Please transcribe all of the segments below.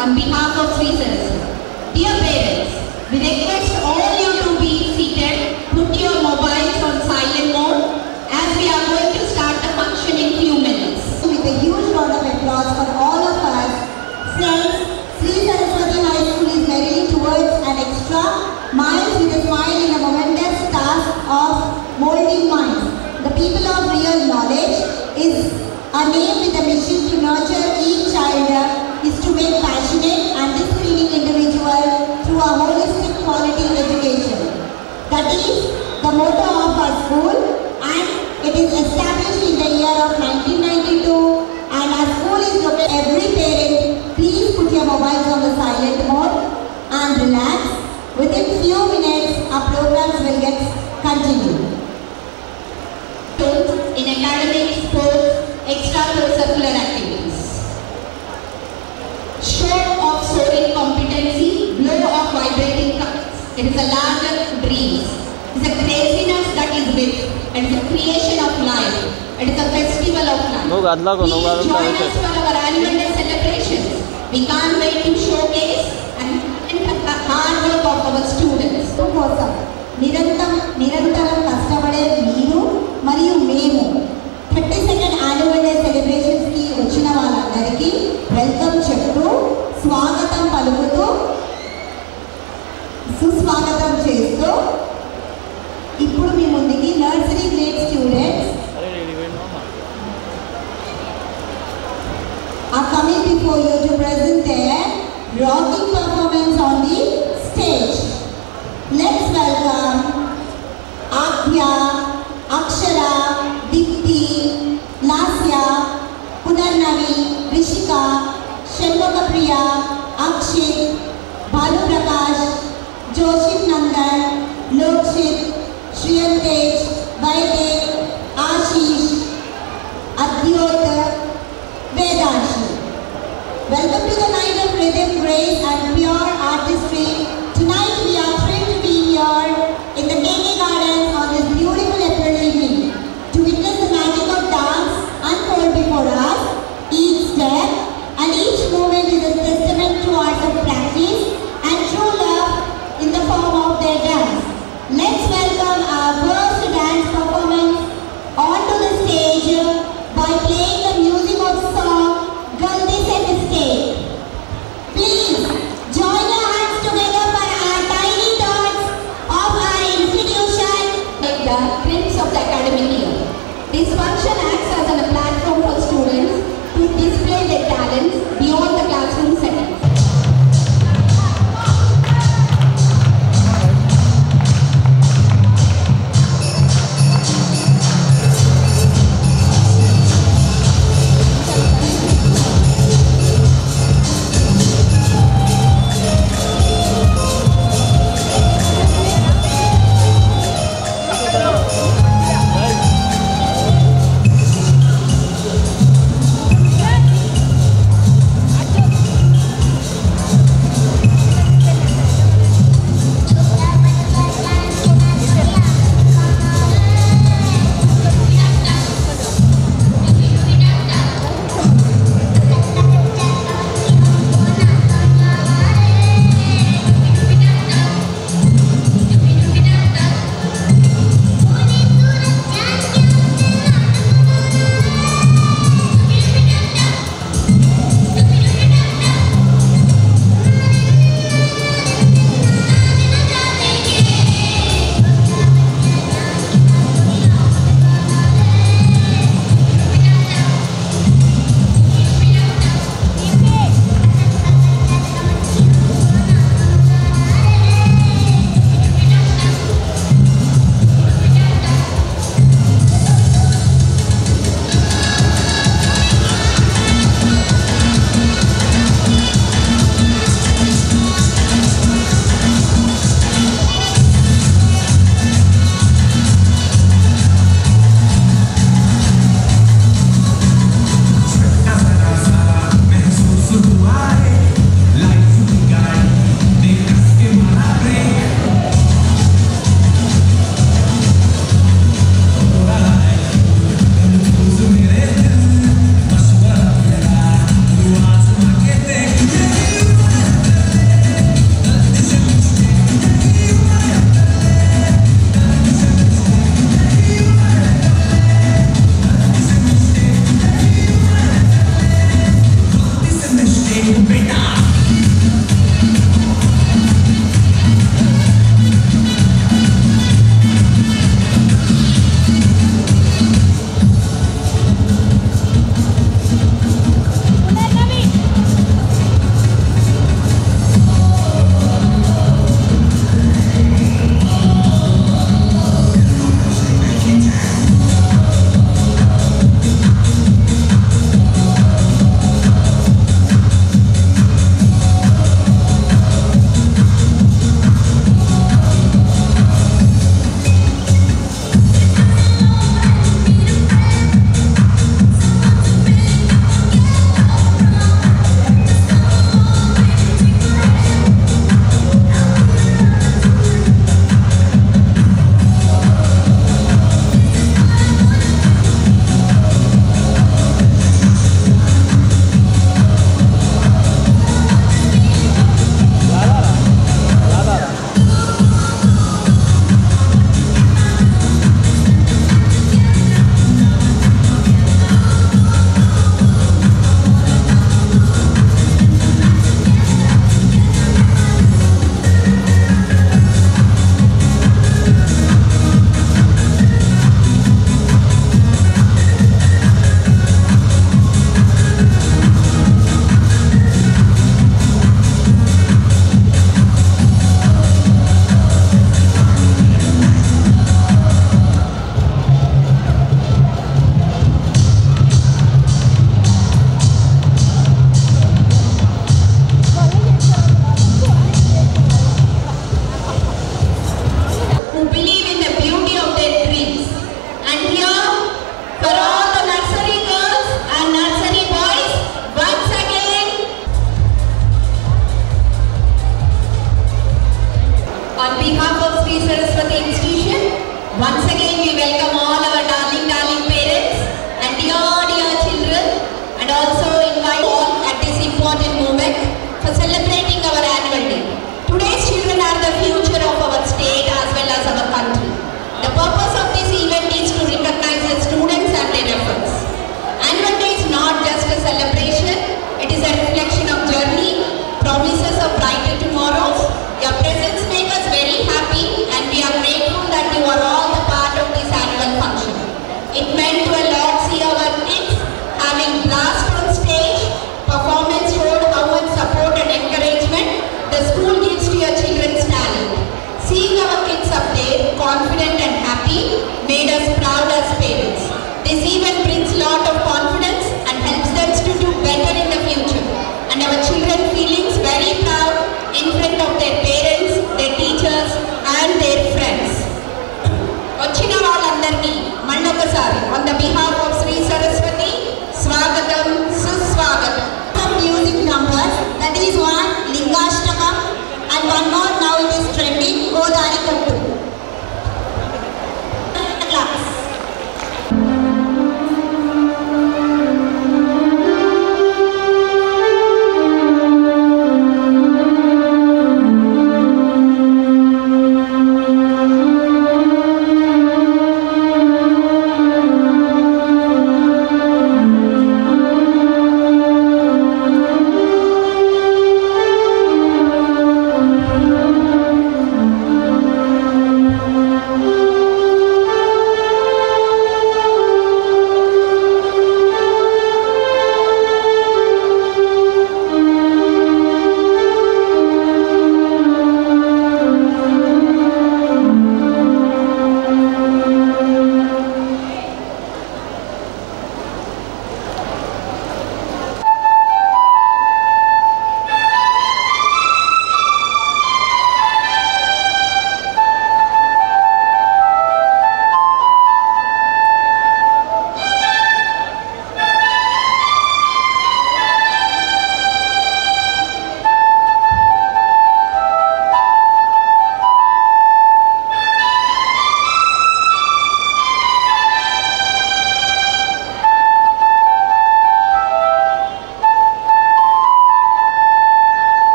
On behalf of Sri Saraswati, dear parents, we request all you to be seated, put your mobiles on silent mode as we are going to start the function in few minutes. With a huge round of applause for all of us, friends, Sri Saraswati High School is merely towards an extra mile with a smile in a momentous task of molding minds. The people of real knowledge is a name with a mission to nurture each child is to make passionate and discerning individual through a holistic quality education. That is the motto of our school, and it is established in the year of 1992, and our school is located. Every parent, please put your mobiles on the silent mode and relax. Within few minutes, our programs will get continued. In academic, sports, extracurricular activities. Show of soaring competency, blow of vibrating colors. It is a larger dreams. It is a craziness that is with. It is a creation of life. It is a festival of life. Please join us for our annual day celebrations. We can't wait to showcase and the hard work of our students. నిరంతరం కష్టపడే మీరు మరియు మేము 32nd annual day celebrations కి వచ్చిన వాళ్ళందరికీ welcome చెప్తూ స్వాగతం పలుకుతూ సుస్వాగతం చేస్తూ ఇప్పుడు మీ ముందుకి nursery grade students are coming before you to present their rocking performance on the stage. Let's welcome This function acts as a platform for students to display their talents beyond the classroom setting.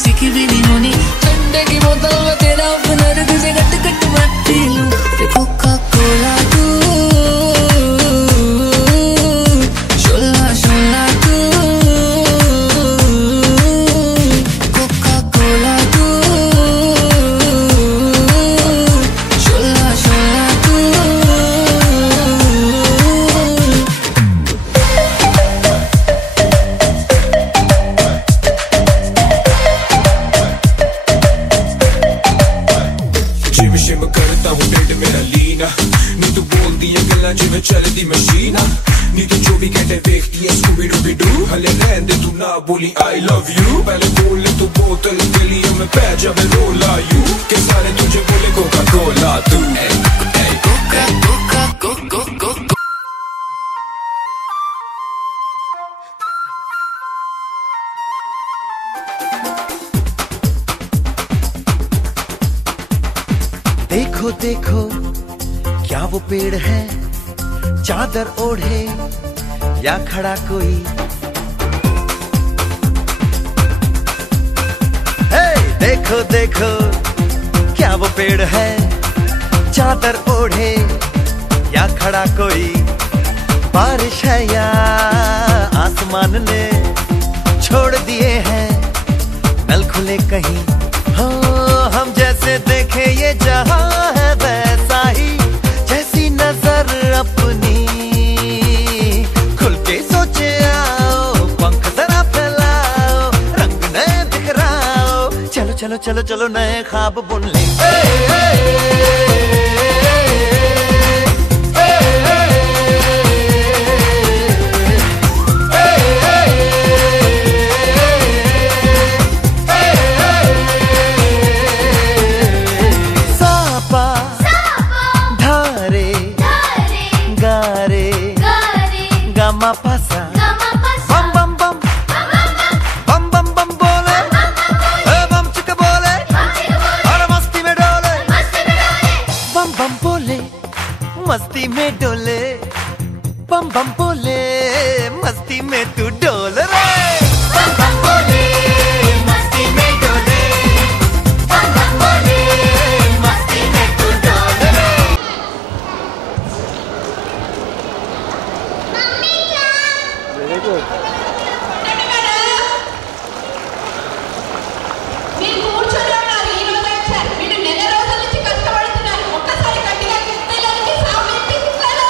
किसी की भी नहीं होनी ठंडे की बोतल में तेरा अपना तुझे कट कट मत पी लूं कोका कोला तू शोला शोला तू कोका कोला तू शोला शोला तू जिम करता हूँ डेट मेरा लीना नी तू बोलती है गल्ला जिवें चलदी मशीन नी तू 24 घंटे देखती है स्कूबी डूबी डू हले रहन दे तू ना बोली आई लव यू पहले बोल तू बोतल गलियों में पै जावे रोला यू के सारे तुझे बोले कोका कोला तू कोका कोका कोका कोका देखो देखो क्या वो पेड़ है चादर ओढ़े या खड़ा कोई हे देखो देखो क्या वो पेड़ है चादर ओढ़े या खड़ा कोई बारिश है या आसमान ने छोड़ दिए हैं नल खुले कहीं हाँ हम जैसे देखे ये जहां है वैसा ही जैसी नजर अपनी खुल के सोचे आओ पंख जरा फैलाओ रंग नए बिखराओ चलो चलो चलो चलो नए ख्वाब बुन ले Pasa bam bam bam bam bam bam bole bam chika bole aur masti mein dole bam bam bole masti mein dole bam bam bole masti mein tu dole re bam bam bole masti mein dole bam bam bole masti mein tu dole re మీరు కూర్చొని ఉన్నారు ఈ రోజు వచ్చారు మీరు నెల రోజుల నుంచి కష్టపడుతున్నారు ఒక్కసారి గట్టిగా కిస్తీలోకి సామెత్తి ఇస్తారు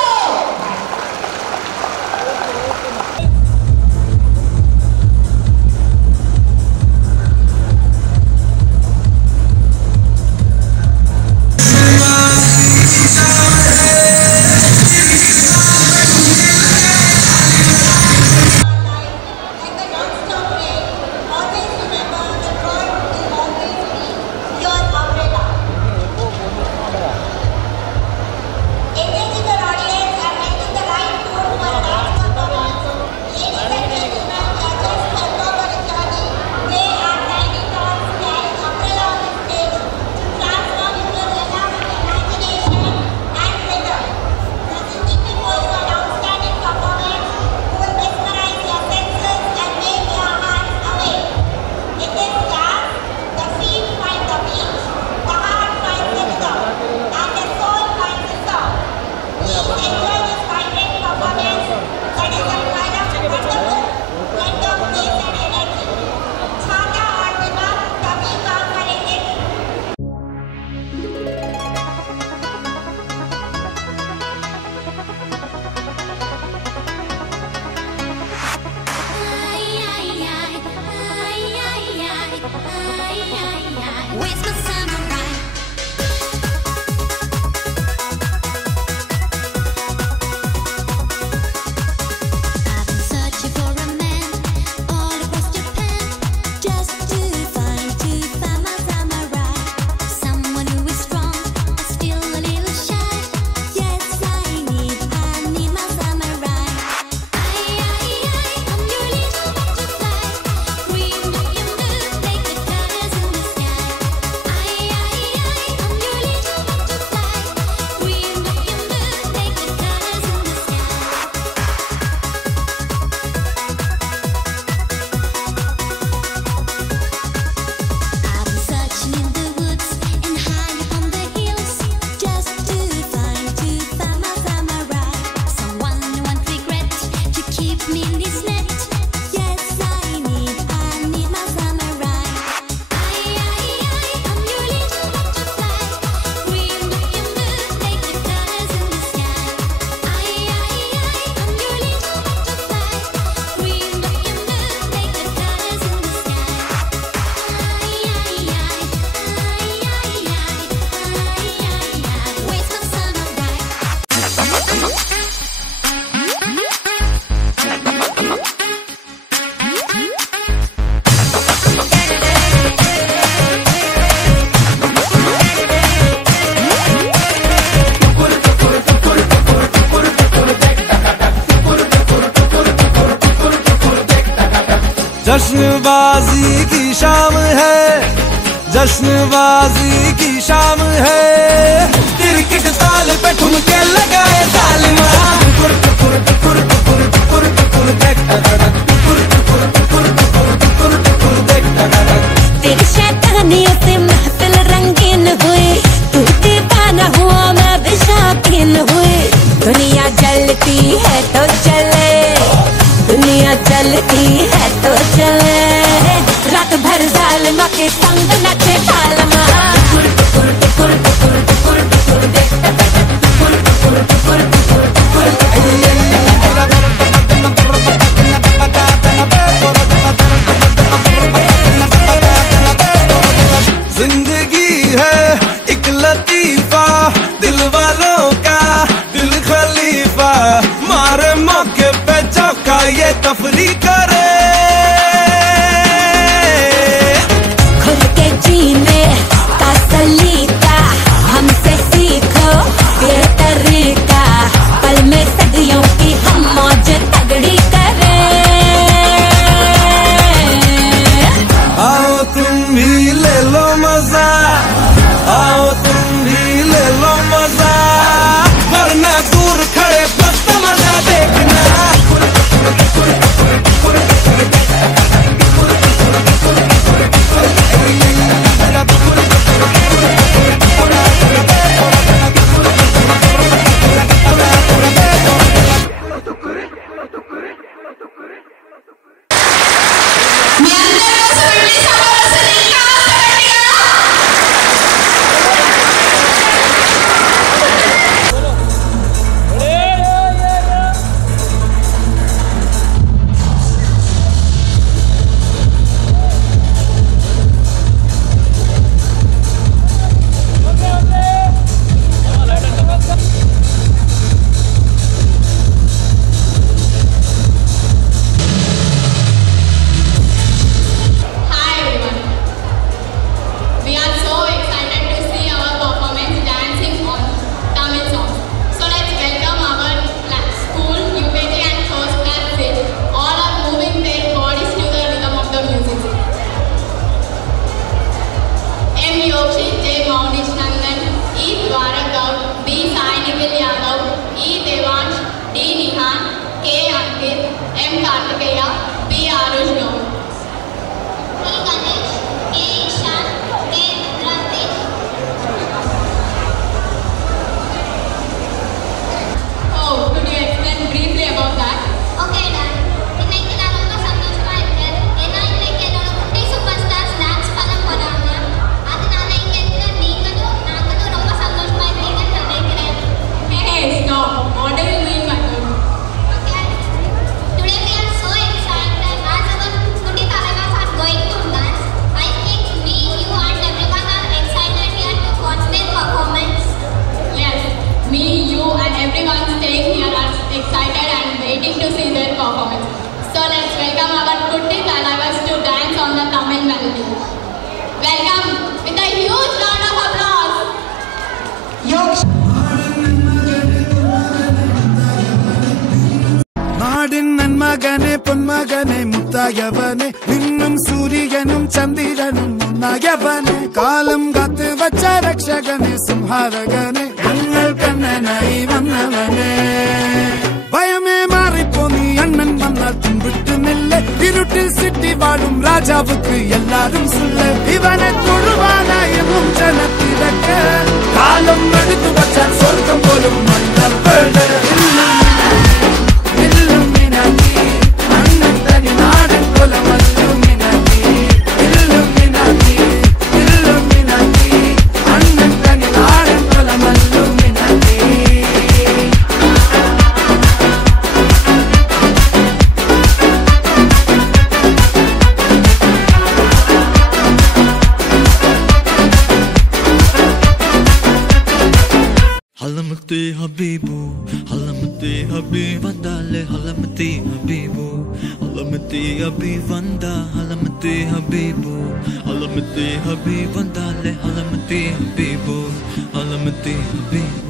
जश्नबाजी की शाम है, जश्नबाजी की शाम है। क्रिकेट ताल पे ठुमके लगाए तालिमा, टुकुर टुकुर टुकुर टुकुर टुकुर टुकुर देखता धड़क, टुकुर टुकुर टुकुर टुकुर टुकुर टुकुर देखता धड़क। तेरी शैतानियों से महफिल रंगीन हुई, तू दीवाना हुआ मैं भी शौकीन हुई। दुनिया जलती है तो चले, दुनिया चलती है तो चले, रात भर जालिमा के संग नचे तालमा। टुकुर टुकुर टुकुर टुकुर टुकुर टुकुर देखता टुकुर टुकुर टुकुर टुकुर टुकुर। जिंदगी है एक लतीफा, दिल वालों का दिल खलीफा, मारे मौके पे चौका ये तफरी करे। खुल के जीने का सलीका हमसे सीखो ये तरीका, पल में सदियों की हम मौज तगड़ी करें। आओ तुम भी ले लो मजा, आओ तुम भी ले लो मजा, वरना दूर खड़े बस तमाशा देखना। மகனே பொன்மகனே முத்தாயவனே, இன்னும் சூரியனும் சந்திரனும் முன்னாயவனே, காலம் காத்து வச்ச ரக்ஷகனே சிம்ஹாரகனே, எங்கள் கண்ணனாய் வந்தவனே. பயமே மாறிப்போ நீ அண்ணன் வந்தால் தும்பிட்டு நில்ல, இருட்டில் சிட்டி வாழும் ராஜாவுக்கு எல்லாரும் சொல்ல, இவனை தொழுவானா என்னும் ஜனத்திறக்க, காலம் எடுத்து வச்சால் சொர்க்கம் போலும் மன்னர் பேட. Halamati Habibu, Halamati Habibandale, Halamati Habibu, Halamati Habibanda, Halamati Habibu, Halamati Habibandale, Halamati Habibu, Halamati Habibu.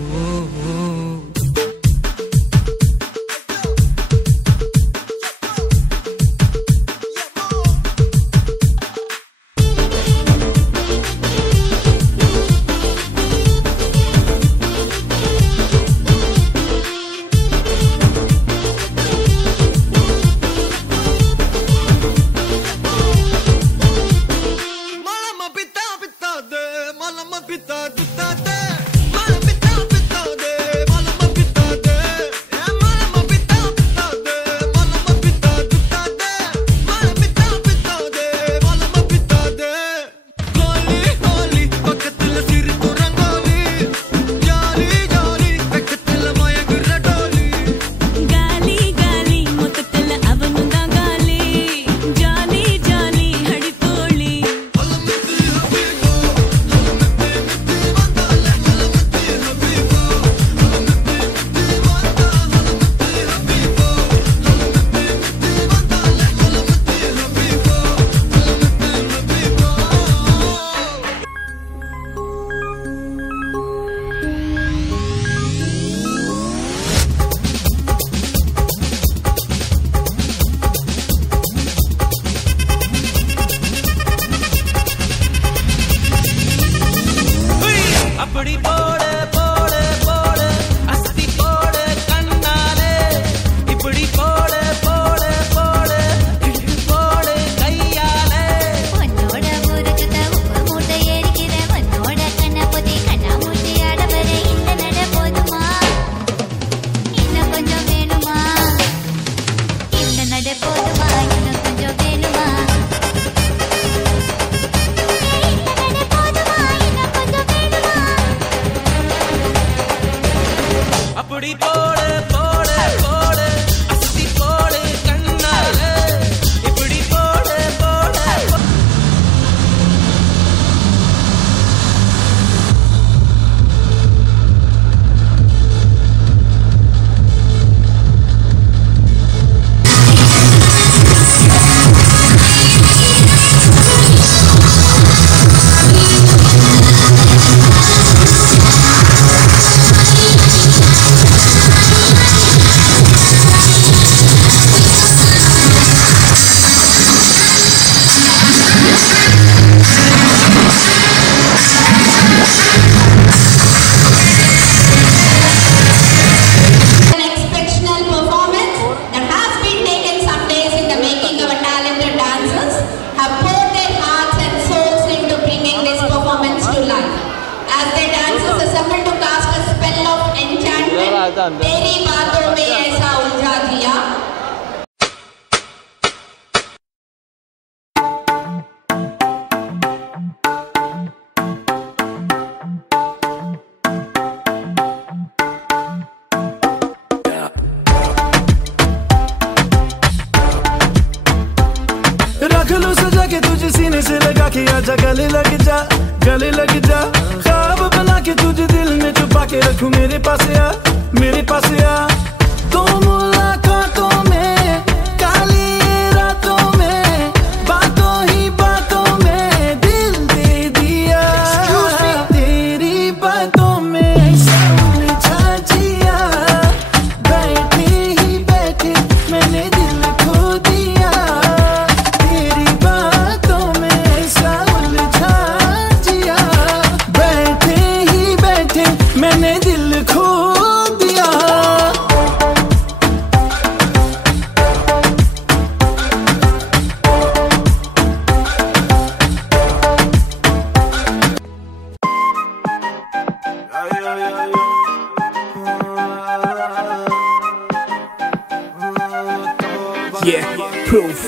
सीने से लगा के आजा गले लग जा, गले लग जा। ख्वाब बना के तुझे दिल में छुपा के रखूं, मेरे पास आ, मेरे पास आ। तो मुलाकातों में, काली रातों में, बातों ही बातों में दिल दे दिया। तेरी बातों में उलझा जिया, बैठे ही बैठे मैंने दिल खो दिया। तेरी बातों में ऐसा उलझा जिया, बैठे ही बैठे मैंने दिल खो दिया।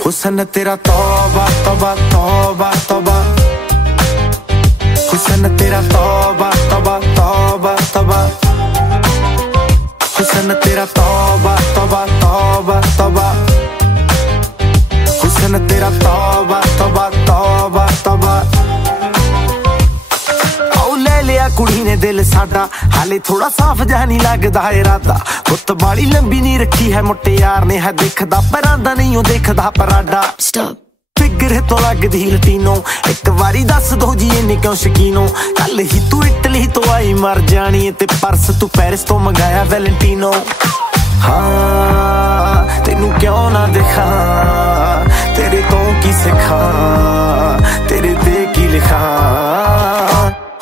हुस्न तेरा तौबा तौबा तौबा तौबा, हुस्न तेरा तौबा तौबा तौबा तौबा, हुस्न तेरा तौबा तौबा तौबा तौबा, हुस्न तेरा तौबा तौबा तौबा तौबा। लिया कुड़ी ने दिल साडा, हाले थोड़ा साफ जहा नहीं लगदा इरादा। गुत्त बाली लंबी नहीं रखी है मुट्टे यार ने, है दिखदा परांदा नहीं ओ देखदा पराडा। फिगर तो लगदी लटीनो, एक बारी दस दो जी इन्नी क्यों शकीनो। कल ही तू इटली तो आई मर जानी, ते परस तू पेरिस तो मंगाया वैलेंटीनो। हाँ तेनू क्यों ना दिखा, तेरे तो की सिखा, तेरे ते की लिखा।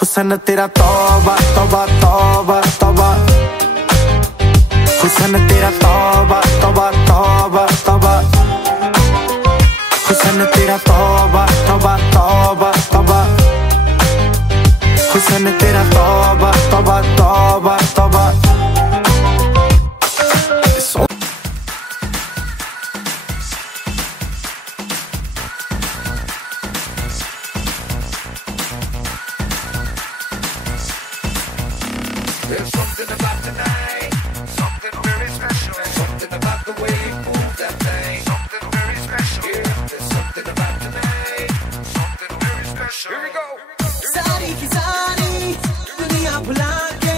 हुस्न तेरा तौबा तौबा तौबा तौबा, हुस्न तेरा तौबा तौबा तौबा तौबा, हुस्न तेरा तौबा तौबा तौबा तौबा, हुस्न तेरा तौबा तौबा तौबा तौबा। There's something about tonight, something very special. Something about the way you move that thing, something very special. Yeah, there's something about tonight, something very special. Here we go. सारी की सारी दुनिया भुला के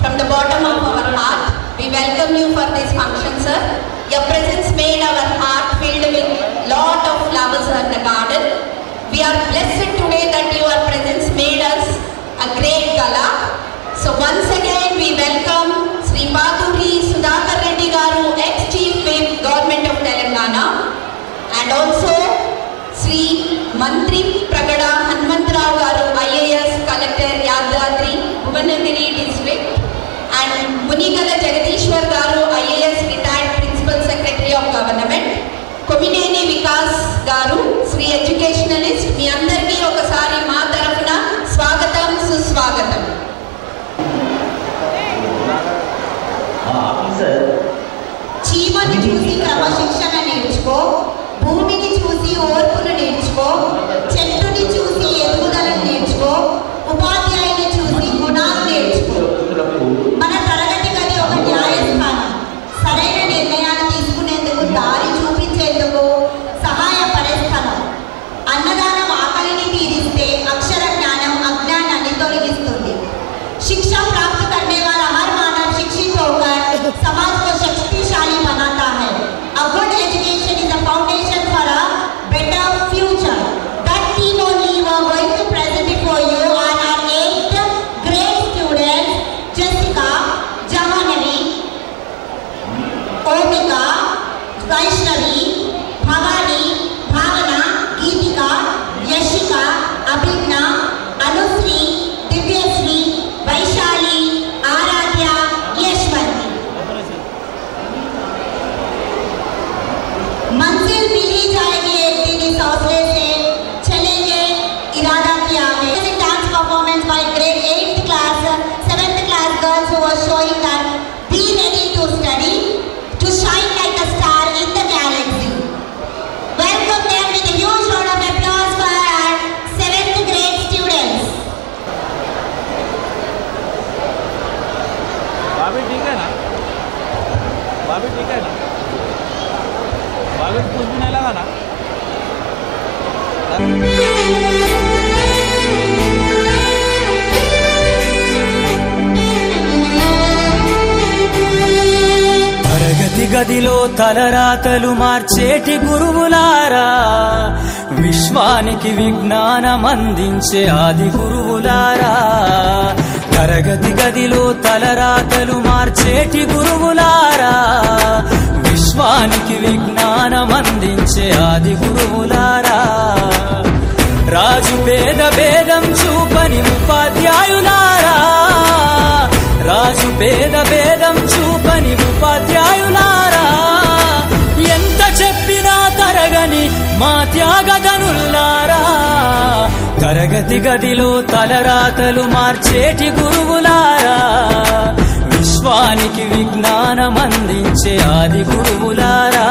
From the bottom of our heart, we welcome you for this function, sir. Your presence made our heart filled with lot of flowers in the garden. We are blessed today that your presence made us a great gala. So once again we welcome Sri Paduri Sudhakar Reddy Garu, ex-Chief Whip, Government of Telangana, and also Sri Mantri Pragada Hanumantrao Garu, IAS Collector, Yadadri, Bhuvanagiri District, and Munigala Jagadishwar Garu, IAS Retired Principal Secretary of Government, Komineni Vikas Garu, Sri Educationalist. మీ అందరికీ ఒకసారి మా తరఫున స్వాగతం సుస్వాగతం. చీమను చూసి క్రమశిక్షణ నేర్చుకో, భూమిని చూసి ఓర్పును నేర్చుకో, చెట్టుని చూసి ఎదుగుదలను నేర్చుకో, ఉపాధ్యాయుని చూసి గుణాలు నేర్చుకో. మన తరగతి గది ఒక న్యాయస్థానం. సరైన నిర్ణయాలు తీసుకునేందుకు, దారి చూపించేందుకు సహాయపడే స్థలం. అన్నదానం ఆకలిని తీరిస్తే అక్షర జ్ఞానం అజ్ఞానాన్ని తొలగిస్తుంది. शिक्षा प्राप्त करने वाला हर मानव शिक्षित होकर समाज को शक्तिशाली बनाता है. A good education is the foundation for a better future. That team only we are going to present before you are our 8th grade students, Jessica, Jahanvi, Omika, Vaishnavi, Bhavani, Bhavana, Geetika, Yashika, Abhigna, Anusri, Divyasri, Vaishali, Aaradhya, Yashwanti. मंजिल मिल ही जाएगी एक दिन, इस हौसले से चलेंगे, इरादा किया है. Dance performance by grade 8th class, 7th class girls who were showing that be ready to study, to shine like a star in the galaxy. Welcome them with a huge round of applause for our 7th grade students. भाभी ठीक है ना? भाभी ठीक है ना? भाभी कुछ भी नहीं लगा ना? తరగతి గదిలో తలరాతలు మార్చేటి గురువులారా, విశ్వానికి విజ్ఞానం అందించే ఆది గురువులారా. తరగతి గదిలో తలరాతలు మార్చేటి గురువులారా, విశ్వానికి విజ్ఞానం అందించే ఆది గురువులారా. రాజు పేద భేదం చూపని ఉపాధ్యాయులారా, రాజు పేద భేదం చూపని ఉపాధ్యాయులారా. ఎంత చెప్పినా తరగని మా త్యాగధనులారా. తరగతి గదిలో తలరాతలు మార్చేటి గురువులారా, విశ్వానికి విజ్ఞానం అందించే ఆది గురువులారా.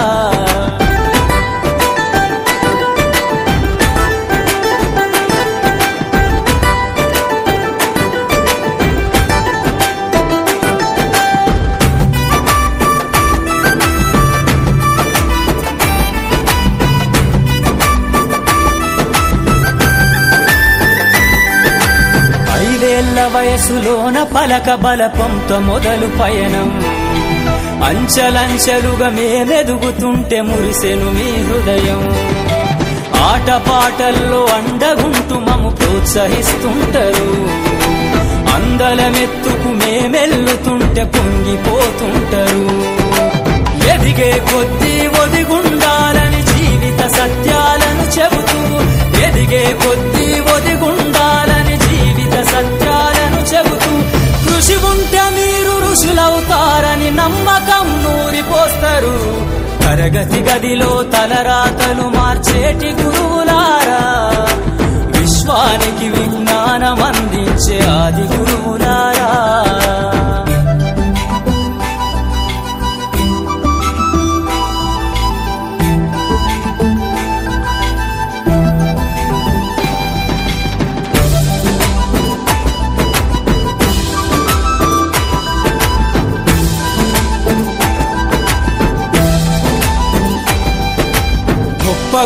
వయసులోన పలక బలపంతో మొదలు పయనం, అంచలంచెలుగా మేమెదుగుతుంటే మురిసెను మీ హృదయం. ఆటపాటల్లో అండగుంటూ మము ప్రోత్సహిస్తుంటారు, అందలమెత్తుకు మేమెల్లుతుంటే పొంగిపోతుంటారు. ఎదిగే కొద్దీ ఒదిగుండాలని జీవిత సత్యాలను చెబుతూ, ఎదిగే కొద్దీ ఒదిగుండాలని జీవిత సత్యాలను చెబుతూ, కృషి ఉంటే మీరు ఋషులవుతారని నమ్మకం నూరిపోస్తారు. తరగతి గదిలో తలరాతలు మార్చేటి గురువులారా, విశ్వానికి విజ్ఞానం అందించే ఆది గురువులారా.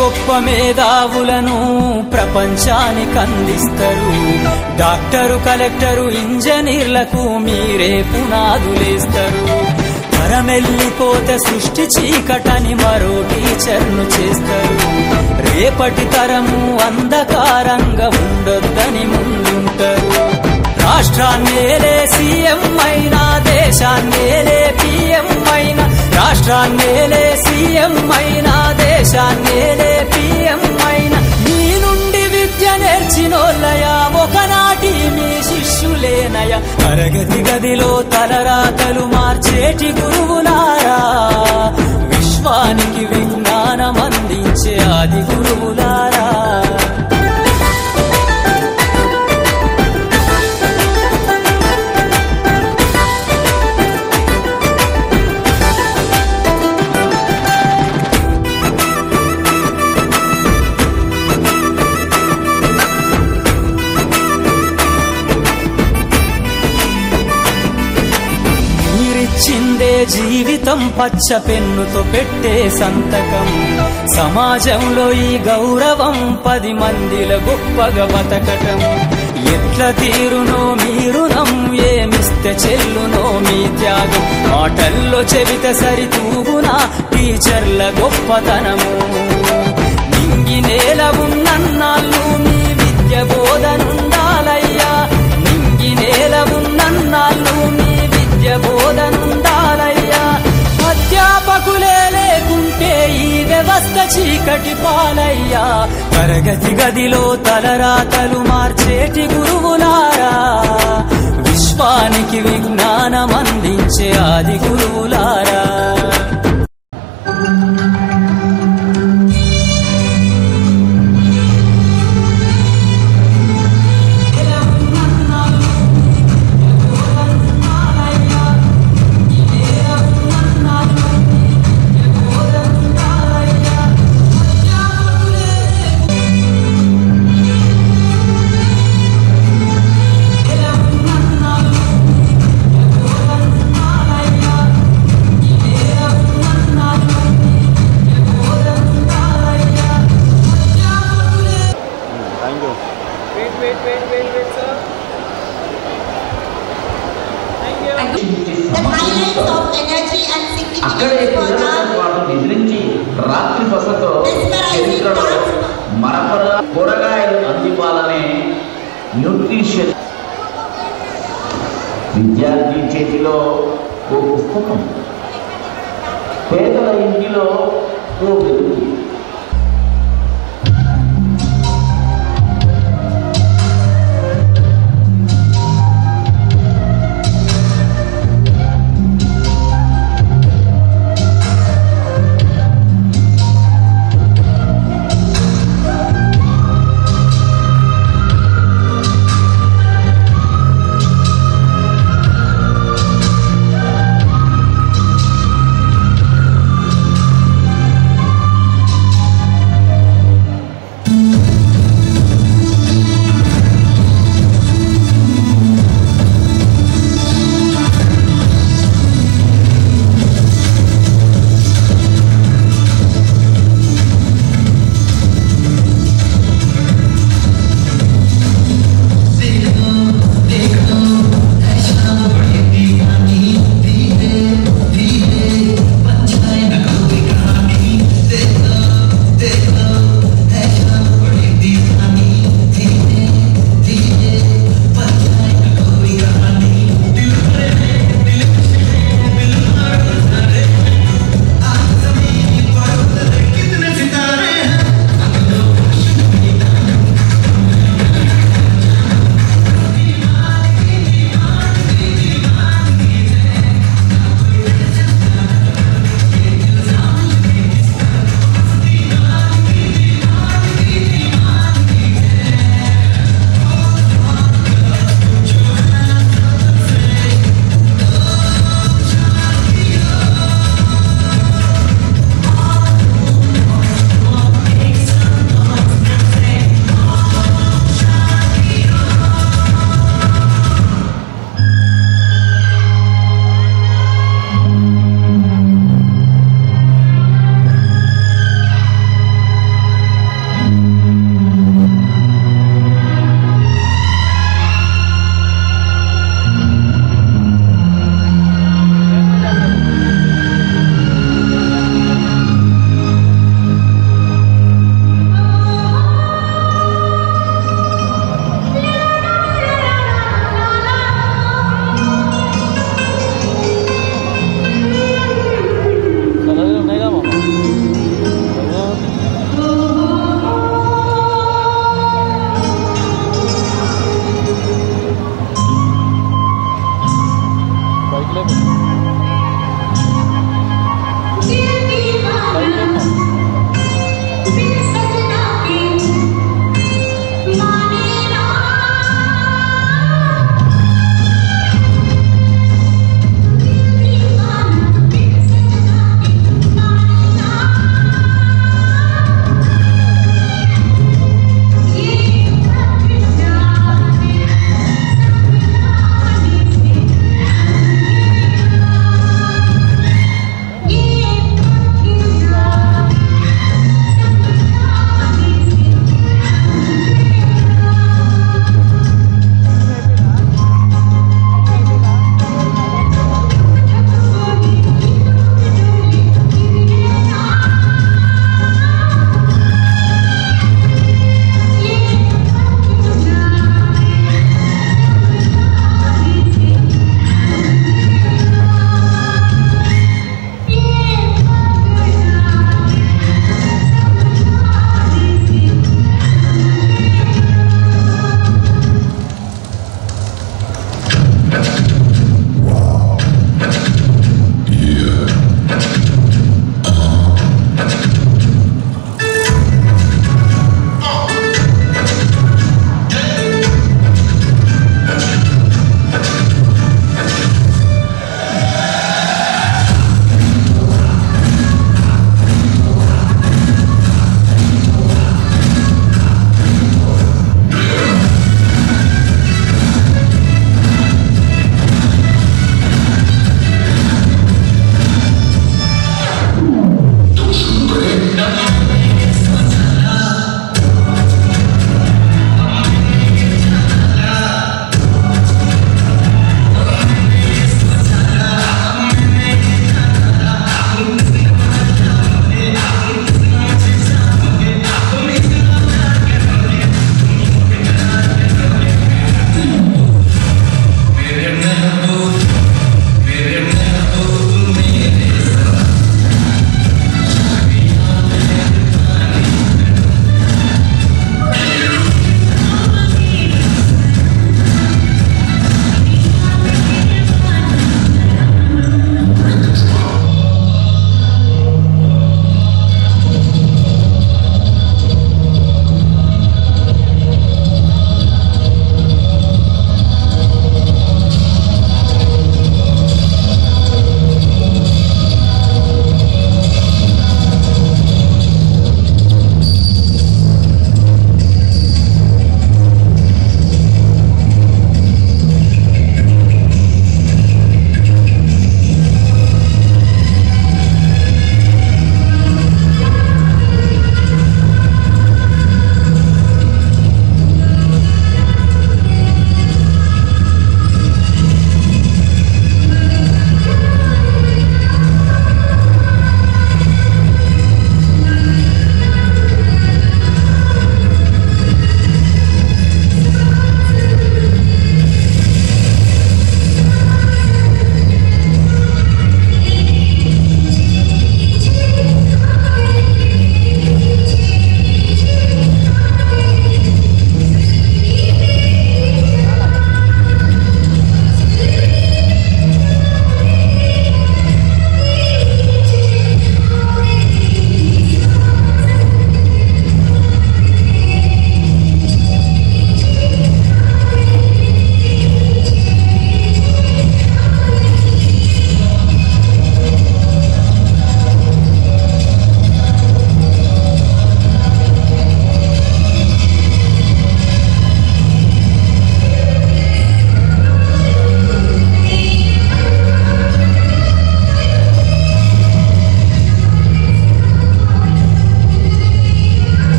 గొప్ప మేధావులను ప్రపంచానికి అందిస్తారు. డాక్టరు, కలెక్టరు, ఇంజనీర్లకు మీరే పునాదులేస్తారు. తరమెల్లిపోతే సృష్టి చీకటని మరో టీచర్ను చేస్తారు. రేపటి తరము అంధకారంగా ఉండొద్దని ముందుంటారు. రాష్ట్రాన్నేలే సీఎం అయినా, దేశాన్నేలే పీఎం అయినా, రాష్ట్రాన్నేలే సీఎం అయినా, దేశాన్నేలే పీఎం అయినా, మీ నుండి విద్య నేర్చినోళ్ళయా ఒకనాటి మీ శిష్యులేనయ. తరగతి గదిలో తలరాతలు మార్చేటి గురువులారా, విశ్వానికి విజ్ఞానం అందించే ఆది గురువులారా. చిందే జీవితం పచ్చ పెన్నుతో పెట్టే సంతకం. సమాజంలో ఈ గౌరవం 10 మందిల గొప్పగా బతకటం. ఎట్ల తీరునో మీ రుణం, ఏమిస్తే చెల్లునో మీ త్యాగం. మాటల్లో చెబితే సరితూగునా టీచర్ల గొప్పతనము. నింగి నేల ఉన్నన్నాళ్ళు మీ విద్య బోధనుండాలయ్యా. నింగి నేల ఉన్నన్నాళ్ళు మీ బోధనుండాలయ్యా. అధ్యాపకులే లేకుంటే ఈ వ్యవస్థ చీకటి పాలయ్యా. తరగతి గదిలో తలరాతలు మార్చేటి గురువులారా, విశ్వానికి విజ్ఞానం అందించే ఆది గురువులారా. రాత్రి బసతో చరిత్రలో మరపరా కూరగాయలు అందివ్వాలనే న్యూట్రిషన్. విద్యార్థి చేతిలో ఓ పుస్తకం, పేదల ఇంటిలో ఓ వెలుగు.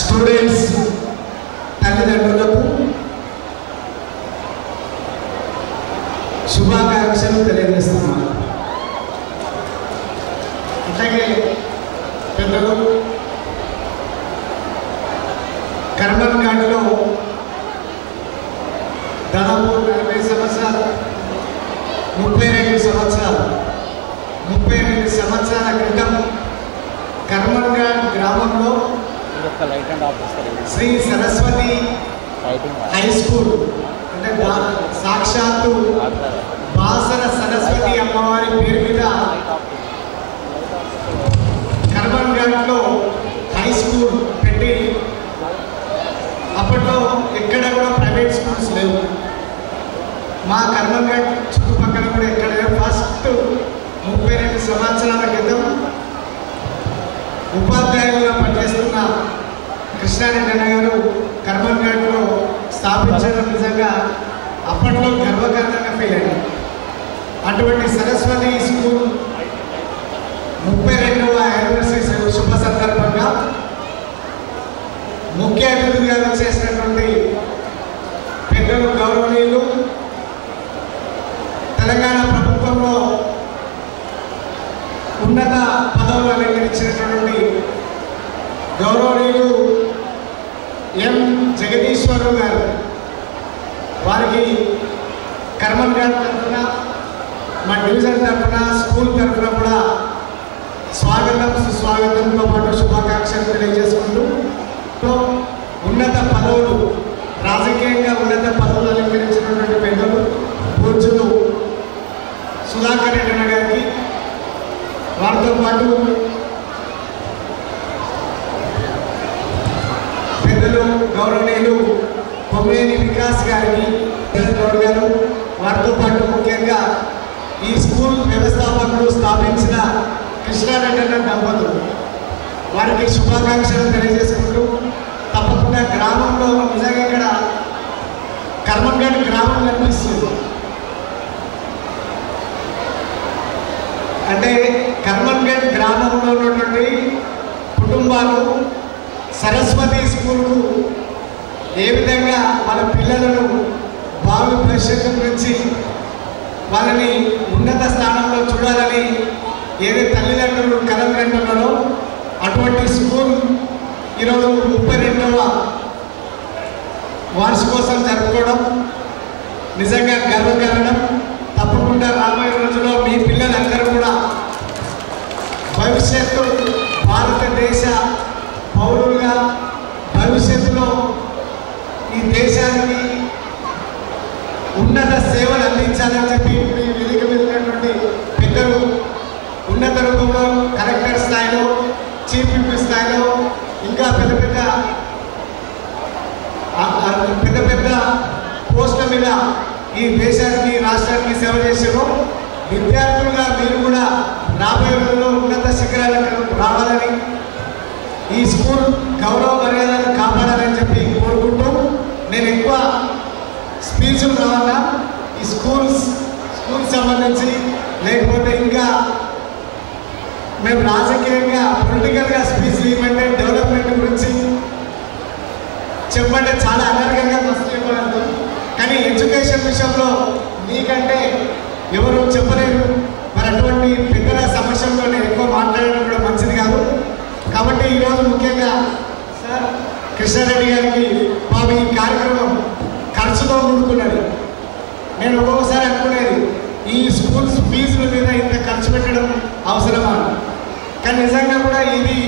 స్టూడెంట్స్ తల్లిదండ్రులకు శుభాకాంక్షలు తెలియజేస్తున్నాను. అలాగే పెద్దలు కర్మన్ ఘాట్లో దాదాపు 40 సంవత్సరాలు 32 సంవత్సరాల క్రితం కర్మన్ ఘాట్ గ్రామంలో శ్రీ సరస్వతి హై స్కూల్ అంటే సాక్షాత్తు బాసర సరస్వతి అమ్మవారి పేరు మీద కర్మన్ ఘాట్లో హై స్కూల్ పెట్టి అప్పట్లో ఎక్కడ కూడా ప్రైవేట్ స్కూల్స్ లేవు. మా కర్మన్ ఘాట్ చుట్టుపక్కల కూడా ఎక్కడ ఫస్ట్ 32 సంవత్సరాల క్రితం ఉపాధ్యాయులుగా పనిచేస్తున్న కృష్ణారెడ్డి అన్న గారు కర్మన్ ఘాట్లో స్థాపించడం నిజంగా అప్పట్లో గర్వకారణంగా ఫీల్ అయ్యారు. అటువంటి సరస్వతి స్కూల్ 32వ యానివర్సరీ శుభ సందర్భంగా ముఖ్య అతిథిగా వచ్చేసినటువంటి పెద్దలు గౌరవనీయులు తెలంగాణ ప్రభుత్వంలో ఉన్నత పదవులు అలంకరించినటువంటి గౌరవనీయులు ఎం జగదీశ్వరరావు గారు, వారికి కర్మన్ ఘాట్ తరఫున మా డివిజన్ తరఫున స్కూల్ తరఫున కూడా స్వాగతం సుస్వాగతంతో పాటు శుభాకాంక్షలు తెలియజేసుకుంటూ ఉన్నత పదవులు రాజకీయంగా ఉన్నత పదవులు అలంకరించినటువంటి పెద్దలు పూజ్యులు సుధాకర్ రెడ్డి అన్న గారికి, వారితో పాటు పెద్దలు గౌరవనీయులు కొమ్మేని వికాస్ గారికి గౌడ్ గారు, వారితో పాటు ముఖ్యంగా ఈ స్కూల్ వ్యవస్థాపకులు స్థాపించిన కృష్ణారెడ్డి అన్న దంపతులు, వారికి శుభాకాంక్షలు తెలియజేసుకుంటూ తప్పకుండా గ్రామంలో నిజంగా ఇక్కడ కర్మన్ ఘాట్ గ్రామం కనిపిస్తుంది. అంటే కర్మన్ ఘాట్ గ్రామంలో ఉన్నటువంటి కుటుంబాలు సరస్వతి స్కూల్కు ఏ విధంగా వాళ్ళ పిల్లలను బాగు భవిష్యత్తు గురించి వాళ్ళని ఉన్నత స్థానంలో చూడాలని ఏదైతే తల్లిదండ్రులు కలలు కంటున్నారో అటువంటి స్కూల్ ఈరోజు 32వ వార్షికోత్సవం జరుపుకోవడం నిజంగా గర్వకారణం. తప్పకుండా రాబోయే రోజుల్లో మీ పిల్లలందరూ కూడా భవిష్యత్తు భారతదేశ పౌరులుగా భవిష్యత్తులో ఈ దేశానికి ఉన్నత సేవలు అందించాలని చెప్పి ఈ వేదిక మీద ఉన్నటువంటి పెద్దలు ఉన్నత రూపంలో కలెక్టర్ స్థాయిలో, చీఫ్ విప్ స్థాయిలో, ఇంకా పెద్ద పెద్ద పోస్టుల మీద ఈ దేశానికి రాష్ట్రానికి సేవ చేసారు. విద్యార్థులుగా మీరు కూడా రాబోయే రోజుల్లో ఉన్నత శిఖరాలకు రావాలని, ఈ స్కూల్ గౌరవ మర్యాదలను కాపాడాలని చెప్పి కోరుకుంటూ నేను ఎక్కువ స్పీచ్లు రావాలా ఈ స్కూల్ సంబంధించి, లేకపోతే ఇంకా మేము రాజకీయంగా పొలిటికల్గా స్పీచ్లు ఇవ్వండి, డెవలప్మెంట్ గురించి చెప్పంటే చాలా అనర్గంగా మస్తు చెప్పగలుగుతాం. కానీ ఎడ్యుకేషన్ విషయంలో మీకంటే ఎవరు చెప్పలేరు. మరి అటువంటి పెద్దల సమస్యల్లో నేను ఎక్కువ మాట్లాడడం కూడా మంచిది కాదు. కాబట్టి ఈరోజు ముఖ్యంగా సార్ కృష్ణారెడ్డి గారికి బాబు ఈ కార్యక్రమం ఖర్చుతో కూడుకున్నది. నేను ఒక్కొక్కసారి అనుకునేది ఈ స్కూల్స్ ఫీజుల మీద ఇంత ఖర్చు పెట్టడం అవసరమా, కానీ నిజంగా కూడా ఇది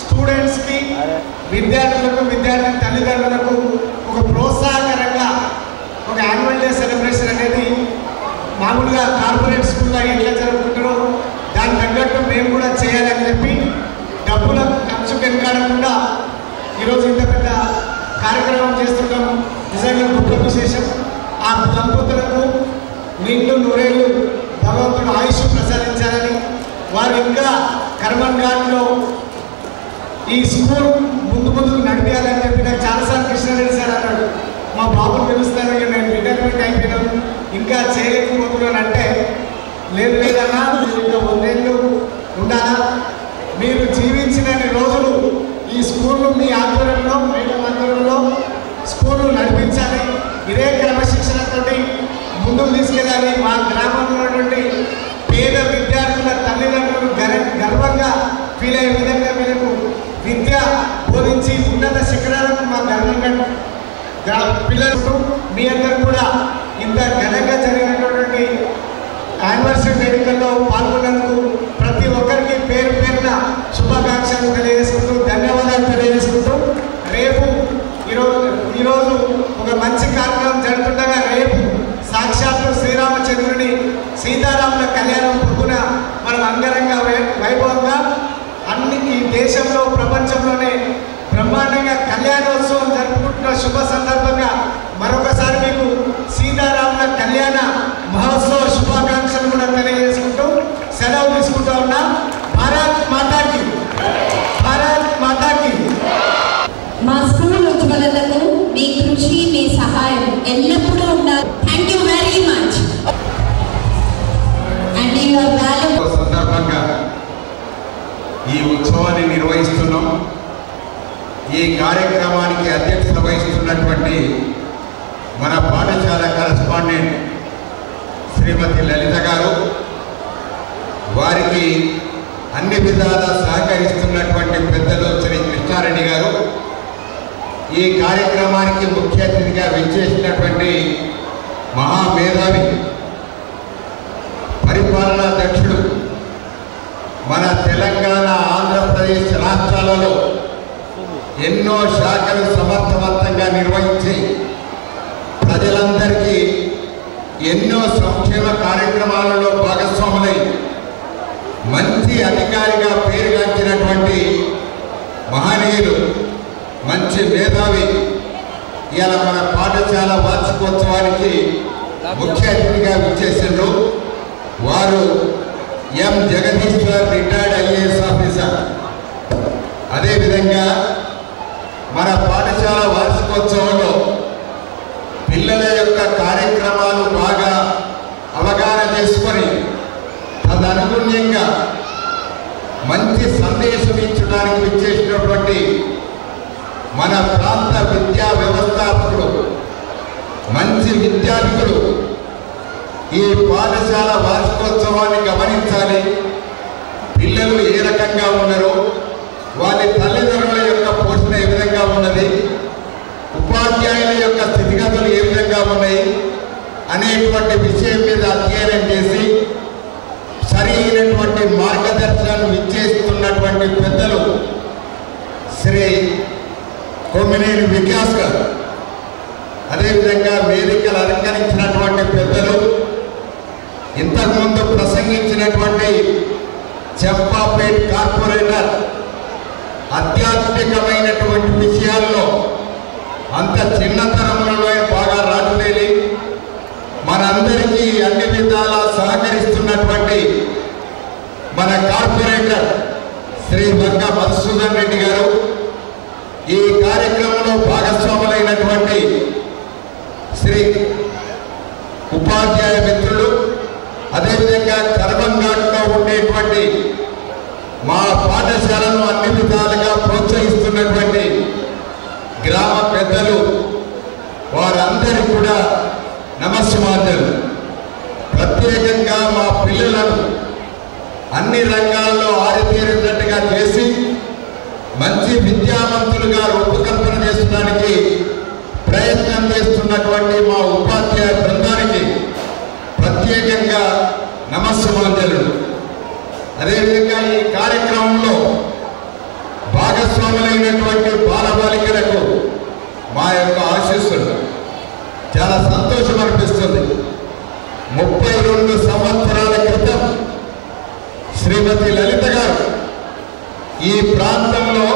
స్టూడెంట్స్కి, విద్యార్థులకు, విద్యార్థి తల్లిదండ్రులకు ఒక ప్రోత్సాహకరంగా ఒక యాన్యువల్ డే సెలబ్రేషన్ అనేది మామూలుగా కార్పొరేట్ స్కూల్లో ఎట్లా జరుపుకుంటారో దానికి తగ్గట్టు మేము కూడా చేయాలని చెప్పి డబ్బుల ఖర్చు వెనకాడకుండా ఈరోజు ఇంత పెద్ద కార్యక్రమం చేస్తుంటాం. నిజంగా గొప్ప విశేషం. ఆ దంపతులకు నిండు నూరేళ్ళు భగవంతుడు ఆయుష్ ప్రసాదించాలని, వారు ఇంకా కర్మన్ ఘాట్లో ఈ స్కూల్ ముందుకు నడిపించాలని చెప్పి నాకు చాలాసార్లు కృష్ణారెడ్డి సార్ అన్నాడు, మా బాబుని పిలుస్తాను, నేను రిటైర్మెంట్ అయిపోయినాను ఇంకా చేయలేకపోతున్నాను అంటే, లేదన్నా మీరు ఇంకా 100 ఏళ్ళు ఉండాలా, మీరు జీవించిన రోజులు ఈ స్కూల్ మీ ఆధ్వర్యంలో చేయాలి. మా గ్రామంలో నుండి పేద విద్యార్థుల తల్లిదండ్రులు గర్వంగా ఫీల్ అయ్యే విధంగా వీళ్ళకు విద్య బోధించి ఉన్నత శిఖరాలకు మా పిల్లలకు మీ అందరూ కూడా ఇంత ఘనంగా జరిగినటువంటి యానివర్సరీ వేడుకల్లో పాల్గొన్నందుకు ప్రతి ఒక్కరికి పేరు పేరున శుభాకాంక్షలు తెలియజేసుకుంటూ ధన్యవాదాలు తెలియజేసుకుంటూ రేపు ఈరోజు ఒక మంచి కార్యక్రమం జరుగుతుండగా రేపు సాక్షాత్తు శ్రీరామచంద్రుని సీతారాముల కళ్యాణం పొద్దున మనం అంగరంగ వైభవంగా ఈ దేశంలో ప్రపంచంలోనే బ్రహ్మాండంగా కళ్యాణోత్సవం జరుపుకుంటున్న శుభ సందర్భంగా మరొకసారి మీకు సీతారాముల కళ్యాణ మహోత్సవ శుభాకాంక్షలు కూడా తెలియజేసుకుంటూ సెలవు తీసుకుంటూ ఉన్నా. భారత్ మాతాకి, భారత్ మాతాకి. మా స్కూల్ ఉజ్వలతకు మీ కృషి, మీ సహాయం ఎల్లప్పుడూ ఉండాలి. Thank you very much. And your valuable సందర్భంగా ఈ ఉత్సవాన్ని నిర్వహిస్తున్నాం. ఈ కార్యక్రమానికి అధ్యక్షత వహిస్తున్నటువంటి మన పాఠశాల కరెస్పాండెంట్ శ్రీమతి లలిత గారు, వారికి అన్ని విధాలా సహకరిస్తున్నటువంటి పెద్దలు శ్రీ కృష్ణారెడ్డి గారు, ఈ కార్యక్రమానికి ముఖ్య అతిథిగా విచ్చేసినటువంటి మహామేధావి పరిపాలనా దక్షుడు మన తెలంగాణ, ఆంధ్రప్రదేశ్ రాష్ట్రాలలో ఎన్నో శాఖలు సమర్థవంతంగా నిర్వహించి ప్రజలందరికీ ఎన్నో సంక్షేమ కార్యక్రమాలలో భాగస్వాములై మంచి అధికారిగా పేరుగాంచినటువంటి మహనీయులు, మంచి మేధావి ఇవాళ మన పాఠశాల వార్షికోత్సవానికి ముఖ్య అతిథిగా విచ్చేసిండ్రు. వారు ఎం జగదీశ్వర్, రిటైర్డ్ ఐఏఎస్ ఆఫీసర్. అదేవిధంగా మన పాఠశాల వార్షికోత్సవంలో పిల్లల యొక్క కార్యక్రమాలు బాగా అవగాహన చేసుకొని తదనుగుణ్యంగా మంచి సందేశం ఇచ్చడానికి విచ్చేసినటువంటి మన ప్రాంత విద్యా వ్యవస్థాపకుడు, మంచి విద్యార్థులు ఈ పాఠశాల వార్షికోత్సవాన్ని గమనించాలి. పిల్లలు ఏ రకంగా ఉన్నారో, వారి తల్లిదండ్రుల యొక్క పోషణ ఏ విధంగా ఉన్నది, ఉపాధ్యాయుల యొక్క స్థితిగతులు ఏ విధంగా ఉన్నాయి అనేటువంటి విషయం మీద అధ్యయనం చేసి సరైనటువంటి మార్గదర్శనాలు ఇచ్చేస్తున్నటువంటి పెద్దలు శ్రీ కొమ్మినేని వికాస్ గారు, అదేవిధంగా వేదికలు అలంకరించినటువంటి పెద్దలు, ఇంతకుముందు ప్రసంగించినటువంటి చంపాపేట్ కార్పొరేటర్, ఆధ్యాత్మికమైనటువంటి విషయాల్లో అంత చిన్నతనంలో బాగా రాజులేని మనందరికీ అన్ని విధాలా సహకరిస్తున్నటువంటి మన కార్పొరేటర్ శ్రీ వంగ మధుసూదన్ రెడ్డి గారు, ఈ కార్యక్రమంలో భాగస్వాములైనటువంటి శ్రీ ఉపాధ్యాయ మిత్రులు, అదేవిధంగా కర్మంఘాట్లో ఉండేటువంటి మా పాఠశాలను అన్ని విధాలుగా ప్రోత్సహిస్తున్నటువంటి గ్రామ పెద్దలు, వారందరికీ కూడా నమస్సుమాంజలు. ప్రత్యేకంగా మా పిల్లలను అన్ని రంగాల్లో ఆరితేరేటట్టుగా చేసి మంచి విద్యావంతులుగా రూపకల్పన చేసడానికి ప్రయత్నం చేస్తున్నటువంటి మా ఉపాధ్యాయ బృందానికి ప్రత్యేకంగా నమస్సుమాంజలు. అదేవిధంగా ఈ కార్యక్రమంలో భాగస్వాములైనటువంటి బాలబాలికలకు మా యొక్క ఆశీస్సులు. చాలా సంతోషం అనిపిస్తుంది. 32 సంవత్సరాల క్రితం శ్రీమతి లలిత గారు ఈ ప్రాంతంలో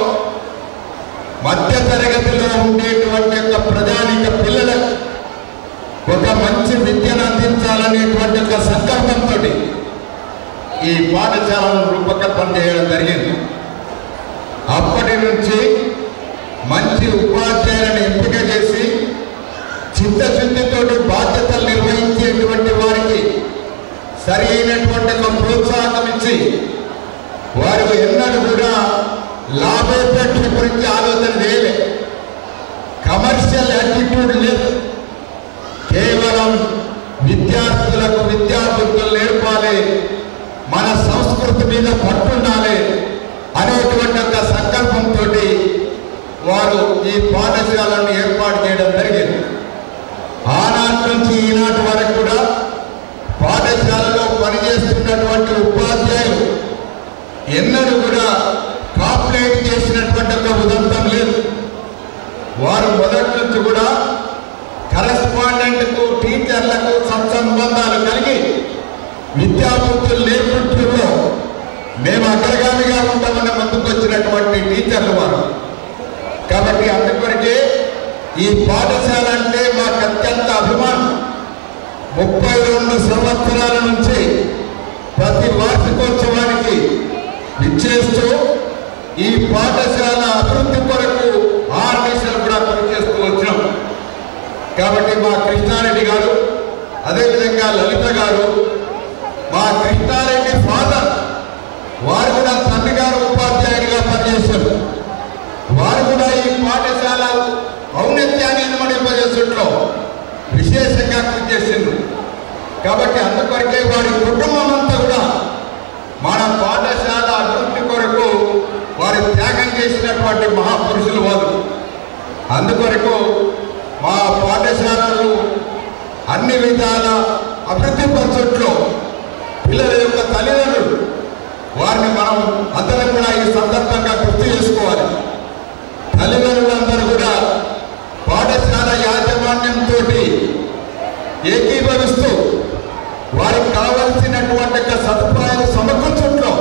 మధ్య తరగతిలో ఉండేటువంటి యొక్క ప్రజానిక పిల్లలకు ఒక మంచి విద్యను అందించాలనేటువంటి ఒక సంకల్పంతో ఈ పాఠశాలను రూపకల్పన చేయడం జరిగింది. అప్పటి నుంచి మంచి ఉపాధ్యాయులను ఎంపిక చేసి చిత్తశుద్ధితోటి బాధ్యతలు నిర్వహించేటువంటి వారికి సరి అయినటువంటి ఒక ప్రోత్సాహం ఇచ్చి వారు ఎన్నడూ కూడా లాభేపేక్ష గురించి ఆలోచన చేయలే, కమర్షియల్ యాటిట్యూడ్ లేదు. కేవలం విద్యార్థులకు ఈ పాఠశాలను ఏర్పాటు చేయడం జరిగింది. ఆనాటి నుంచి ఈనాటి వరకు కూడా పాఠశాలలో పనిచేస్తున్నటువంటి ఉపాధ్యాయులు ఎన్నడూ కూడా కాంప్లైంట్ చేసినటువంటి ఒక ఉదంతం లేదు. వారు మొదటి నుంచి కూడా కరెస్పాండెంట్కు టీచర్లకు సత్సంబంధాలు కలిగి విద్యాబుద్ధులు నేర్పుట్లో మేము అగ్రగామిగా ఉంటామని ముందుకు వచ్చినటువంటి టీచర్లు వారు. కాబట్టి అందుకొరకే ఈ పాఠశాల అంటే మాకు అత్యంత అభిమానం. 32 సంవత్సరాల నుంచి ప్రతి వార్షికోత్సవానికి విచ్చేస్తూ ఈ పాఠశాల అభివృద్ధి కొరకు ఆర్డిషన్లు కూడా పనిచేస్తూ వచ్చినాం. కాబట్టి మా కృష్ణారెడ్డి గారు, అదేవిధంగా లలిత గారు, మా కృష్ణారెడ్డి ఫాదర్ వారు కూడా తండ్రి గారు ఉపాధ్యాయుడిగా పనిచేశారు. వారు కూడా ఈ పాఠశాల ఔన్నత్యాన్ని ఇనుమడింపజేసట్లో విశేషంగా కృషి చేసింది. కాబట్టి అందుకొరకే వారి కుటుంబం అంతా కూడా మన పాఠశాల అభివృద్ధి కొరకు వారు త్యాగం చేసినటువంటి మహాపురుషులు వారు. అందుకొరకు మా పాఠశాలలు అన్ని విధాల అభివృద్ధి పరిచట్లో పిల్లల యొక్క తల్లిదండ్రులు వారిని మనం అందరం కూడా ఈ సందర్భంగా గుర్తు చేసుకోవాలి. తల్లిదండ్రులందరూ కూడా పాఠశాల యాజమాన్యంతో ఏకీభవిస్తూ వారికి కావలసినటువంటి సదుపాయాలు సమకూర్చట్లో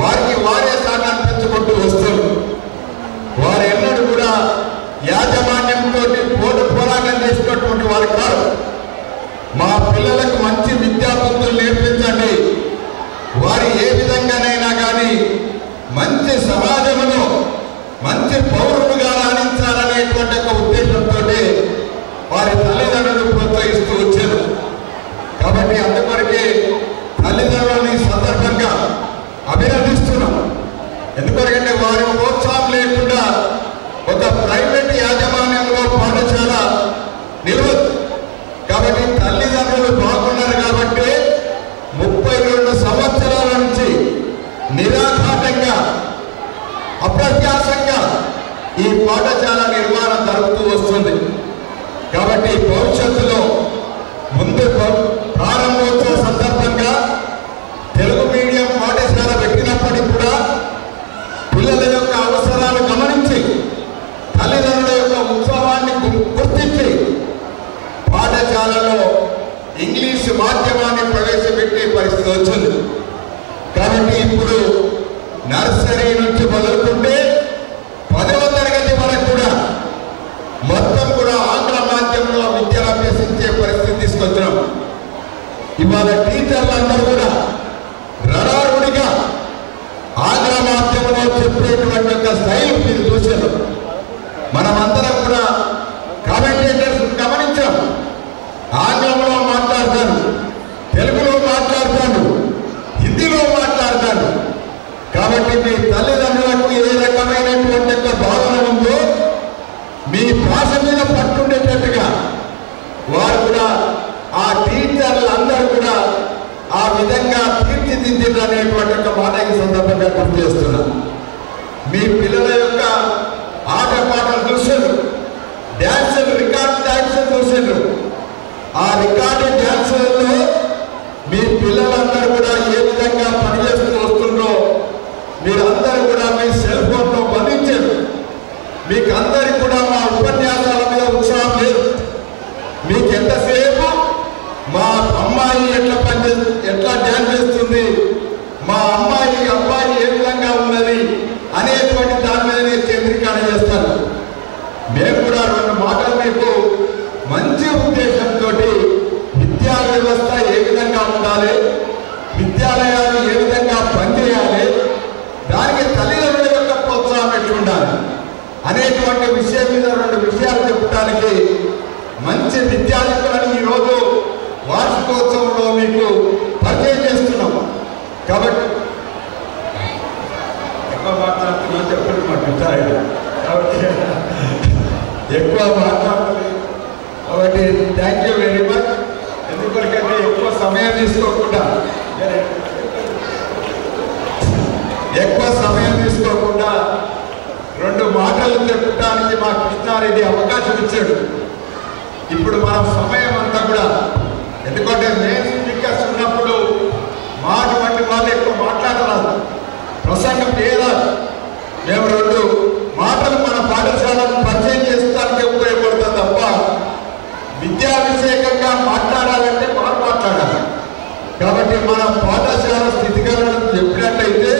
వారికి వారే సహకరించుకుంటూ వస్తారు. వారు ఎన్నడూ కూడా యాజమాన్యంతో పోరాటం చేసినటువంటి వారు కాదు. మా పిల్లలకు మంచి విద్యాబుద్ధులు నేర్పించండి, వారు ఏ విధంగానైనా కానీ మంచి సమాజంలో మంచి పౌరులుగా రాణించాలనేటువంటి ఒక ఉద్దేశంతో వారి తల్లిదండ్రులు ప్రోత్సహిస్తూ వచ్చారు. కాబట్టి అందుకొరకే తల్లిదండ్రులని సందర్భంగా అభినందిస్తున్నాం. ఎందుకంటే వారి ప్రోత్సాహం లేకుండా ఒక ప్రైవేట్ యాజమాన్యంలో పాఠశాల నిలవదు. కాబట్టి తల్లిదండ్రులు బాగున్నారు కాబట్టి 32 సంవత్సరాల నుంచి నిరాఘాటంగా అప్రత్యాసంగా ఈ పాఠశాల నిర్మాణం జరుగుతూ వస్తుంది. కాబట్టి భవిష్యత్తులో ముందు ప్రారంభోత్సవ సందర్భంగా తెలుగు మీడియం పాఠశాల పెట్టినప్పటికీ కూడా పిల్లల యొక్క అవసరాలు గమనించి తల్లిదండ్రుల యొక్క ఉత్సవాన్ని గుర్తించి పాఠశాలలో ఇంగ్లీష్ మాధ్యమాన్ని ప్రవేశపెట్టే పరిస్థితి వచ్చింది. కాబట్టి ఇప్పుడు నర్సరీ నుంచి మొదలుకుంటే 10వ తరగతి వరకు కూడా మొత్తం కూడా ఆంగ్ల మాధ్యమంలో విద్యను అభ్యసించే పరిస్థితి తీసుకొచ్చినాం. ఇవాళ టీచర్లందరూ కూడా రడారుడిగా ఆంగ్ల మాధ్యమంలో చెప్పేటువంటి ఒక స్టైల్ మీరు చూశారు. మనమందరం కూడా కామెంటేటర్స్ గమనించాం. ఆంగ్లంలో మాట్లాడతాను, తెలుగులో మాట్లాడతాను, హిందీలో మాట్లాడతాను. కాబట్టి మీ తల్లిదండ్రులకు ఏ రకమైనటువంటి ఒక భావన ఉందో మీ భాష మీద పట్టుండేటట్టుగా వారు కూడా ఆ టీచర్లందరూ కూడా ఆ విధంగా తీర్చిదిద్దిండ్రు అనేటువంటి ఒక మాట ఈ సందర్భంగా గుర్తు చేస్తున్నాను. మీ పిల్లల యొక్క ఆటపాటలు చూశారు, డ్యాన్సులు, రికార్డ్ డ్యాన్సులు చూశారు. ఆ రికార్డు డ్యాన్సులలో మీ పిల్లలందరూ కూడా ఏ విధంగా పనిచేస్తూ వస్తుందో మీరందరూ కూడా మీ సెల్ ఫోన్లో బంధించారు. మీకు అందరికి కూడా మా ఉపన్యాసాల మీద ఉత్సాహం లేదు. మీకు ఎంతసేపు మా అమ్మాయి ఎట్లా డ్యాన్స్ చేస్తుంది, మా అమ్మాయి అబ్బాయి ఏ విధంగా ఉన్నది అనేటువంటి దాని మీదనే కేంద్రీకరణ చేస్తారు. మేము కూడా 2 మాటలు మీకు మంచి ఉద్దేశంతో విద్యా వ్యవస్థ ఏ విధంగా ఉండాలి, విద్యాలయాలు ఏ విధంగా పనిచేయాలి, దానికి తల్లిదండ్రుల యొక్క ప్రోత్సాహం ఎట్లా ఉండాలి అనేటువంటి విషయం మీద 2 విషయాలు చెప్పడానికి మంచి విద్యార్థులను ఈరోజు వార్షికోత్సవంలో మీకు పరిచయం చేస్తున్నాం. కాబట్టి ఎక్కువ మాట్లాడుతున్నా చెప్పండి మా విద్యార్థి కాబట్టి ఎక్కువ మాట్లాడుతుంది. కాబట్టి థ్యాంక్ యూ వెరీ మచ్. ఎందుకంటే ఎక్కువ సమయం తీసుకోకుండా 2 మాటలు చెప్పడానికి మా కృష్ణారెడ్డి అవకాశం ఇచ్చాడు. ఇప్పుడు మన సమయం అంతా కూడా, ఎందుకంటే మెయిన్ స్పీకర్స్ ఉన్నప్పుడు మాటువంటి వాళ్ళు ఎక్కువ మాట్లాడరాదు, ప్రసంగం చేయరాదు. మేము 2 మాటలు మన పాఠశాలను పరిచయం చేసుకోవడానికి ఉపయోగపడుతుంది తప్ప విద్యాభిషేకంగా మాట్లాడాలంటే మనం మాట్లాడాలి. కాబట్టి మన పాఠశాల స్థితిగతులను చెప్పినట్లయితే